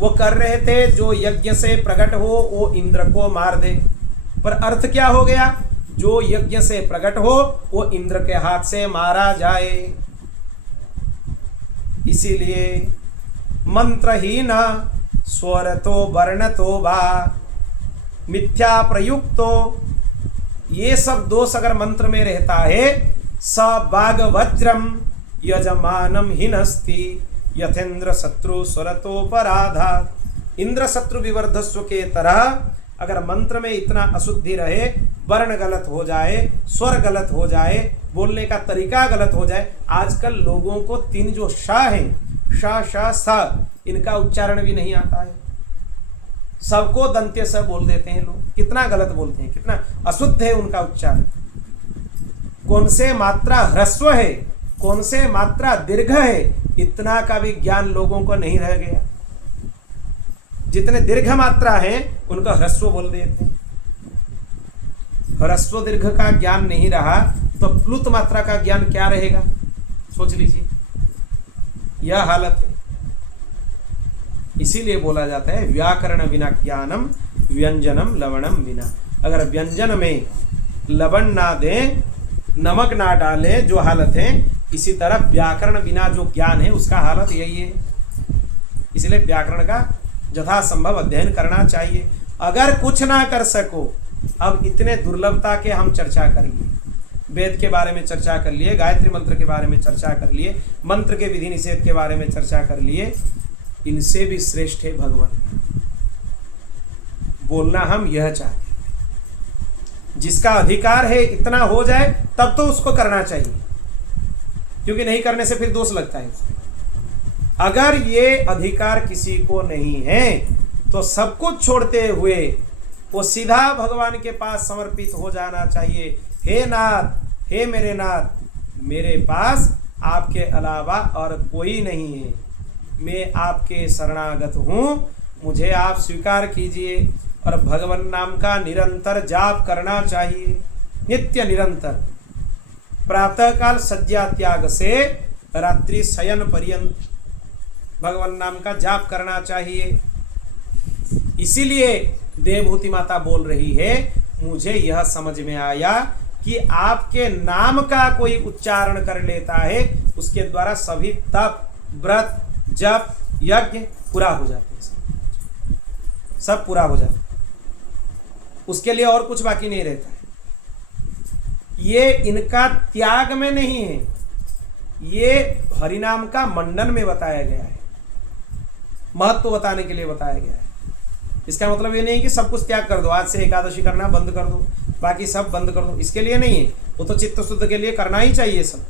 वो कर रहे थे जो यज्ञ से प्रकट हो वो इंद्र को मार दे, पर अर्थ क्या हो गया? जो यज्ञ से प्रकट हो वो इंद्र के हाथ से मारा जाए। इसीलिए मंत्रहीन स्वर तो वर्ण तो वा मिथ्या प्रयुक्तो, ये सब दोष अगर मंत्र में रहता है, स बाग वज्रम यजमानम हिनस्ति यथेन्द्र शत्रु स्वरतोपराधा। इंद्र शत्रु विवर्धस्व के तरह अगर मंत्र में इतना अशुद्धि रहे, वर्ण गलत हो जाए, स्वर गलत हो जाए, बोलने का तरीका गलत हो जाए। आजकल लोगों को 3 जो श हैं, श श स, इनका उच्चारण भी नहीं आता है। सबको दंत्य स बोल देते हैं लोग। कितना गलत बोलते हैं, कितना अशुद्ध है उनका उच्चारण। कौन से मात्रा ह्रस्व है, कौन से मात्रा दीर्घ है, इतना का भी ज्ञान लोगों को नहीं रह गया। जितने दीर्घ मात्रा है उनका ह्रस्व बोल देते हैं। ह्रस्व दीर्घ का ज्ञान नहीं रहा तो प्लुत मात्रा का ज्ञान क्या रहेगा? सोच लीजिए, यह हालत है। इसीलिए बोला जाता है व्याकरण बिना ज्ञानम व्यंजनम लवणम बिना। अगर व्यंजन में लवण ना दें, नमक ना डालें, जो हालत है, इसी तरह व्याकरण बिना जो ज्ञान है उसका हालत यही है। इसलिए व्याकरण का यथासंभव अध्ययन करना चाहिए। अगर कुछ ना कर सको, अब इतने दुर्लभता के हम चर्चा कर लिए, वेद के बारे में चर्चा कर लिए, गायत्री मंत्र के बारे में चर्चा कर लिए, मंत्र के विधि निषेध के बारे में चर्चा कर लिए। इनसे भी श्रेष्ठ है भगवान। बोलना हम यह चाहते, जिसका अधिकार है इतना हो जाए तब तो उसको करना चाहिए, क्योंकि नहीं करने से फिर दोष लगता है। अगर ये अधिकार किसी को नहीं है तो सब कुछ छोड़ते हुए वो सीधा भगवान के पास समर्पित हो जाना चाहिए। हे नाथ, हे मेरे नाथ, मेरे पास आपके अलावा और कोई नहीं है। मैं आपके शरणागत हूँ, मुझे आप स्वीकार कीजिए। और भगवान नाम का निरंतर जाप करना चाहिए, नित्य निरंतर, प्रातःकाल सज्जा त्याग से रात्रि शयन पर्यंत भगवान नाम का जाप करना चाहिए। इसीलिए देवभूति माता बोल रही है, मुझे यह समझ में आया कि आपके नाम का कोई उच्चारण कर लेता है, उसके द्वारा सभी तप, व्रत, जप, यज्ञ पूरा हो जाते हैं, सब पूरा हो जाता है, उसके लिए और कुछ बाकी नहीं रहता है। ये इनका त्याग में नहीं है, ये हरिनाम का मंडन में बताया गया है, महत्व बताने के लिए बताया गया है। इसका मतलब ये नहीं कि सब कुछ त्याग कर दो, आज से एकादशी करना बंद कर दो, बाकी सब बंद कर दो, इसके लिए नहीं है। वो तो चित्त शुद्ध के लिए करना ही चाहिए सब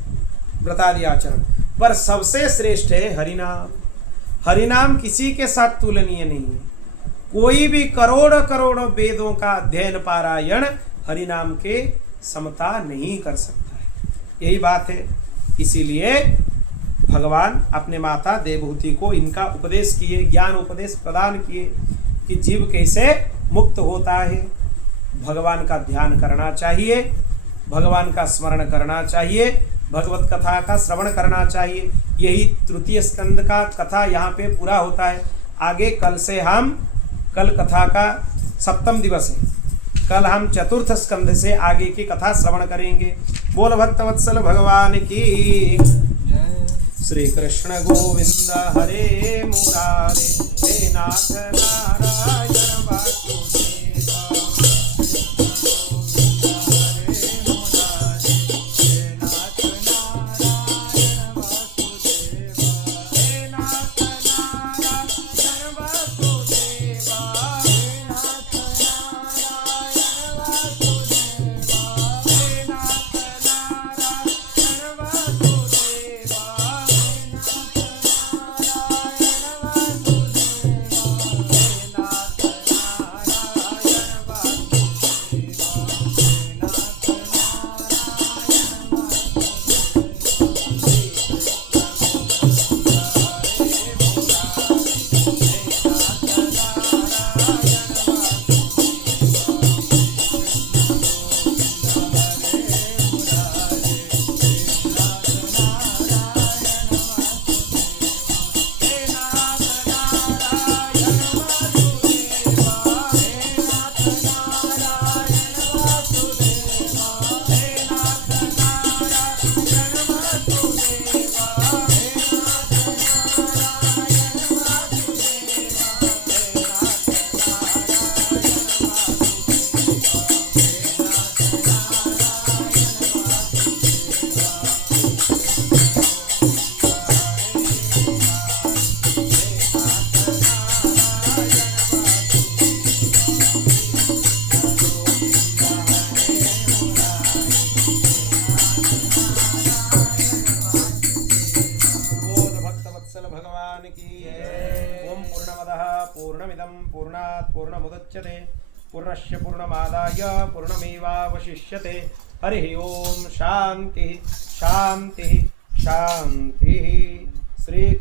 व्रतादि आचरण, पर सबसे श्रेष्ठ है हरिनाम। हरिनाम किसी के साथ तुलनीय नहीं है। कोई भी करोड़ों करोड़ों वेदों का अध्ययन पारायण हरिनाम के समता नहीं कर सकता है, यही बात है। इसीलिए भगवान अपने माता देवहूति को इनका उपदेश किए, ज्ञान उपदेश प्रदान किए कि जीव कैसे मुक्त होता है। भगवान का ध्यान करना चाहिए, भगवान का स्मरण करना चाहिए, भगवत कथा का श्रवण करना चाहिए। यही तृतीय स्कंद का कथा यहाँ पे पूरा होता है। आगे कल से हम, कल कथा का 7वां दिवस है, कल हम चतुर्थ स्कंद से आगे की कथा श्रवण करेंगे। बोल भक्तवत्सल भगवान की। श्री कृष्ण गोविंद हरे मुरारे, हे नाथ नारायण वासुदेवा। पूर्णमुदच्यते पूर्णस्य पूर्णमादाय पूर्णमेवावशिष्यते। हरि ओम शांति शांति शांति। श्री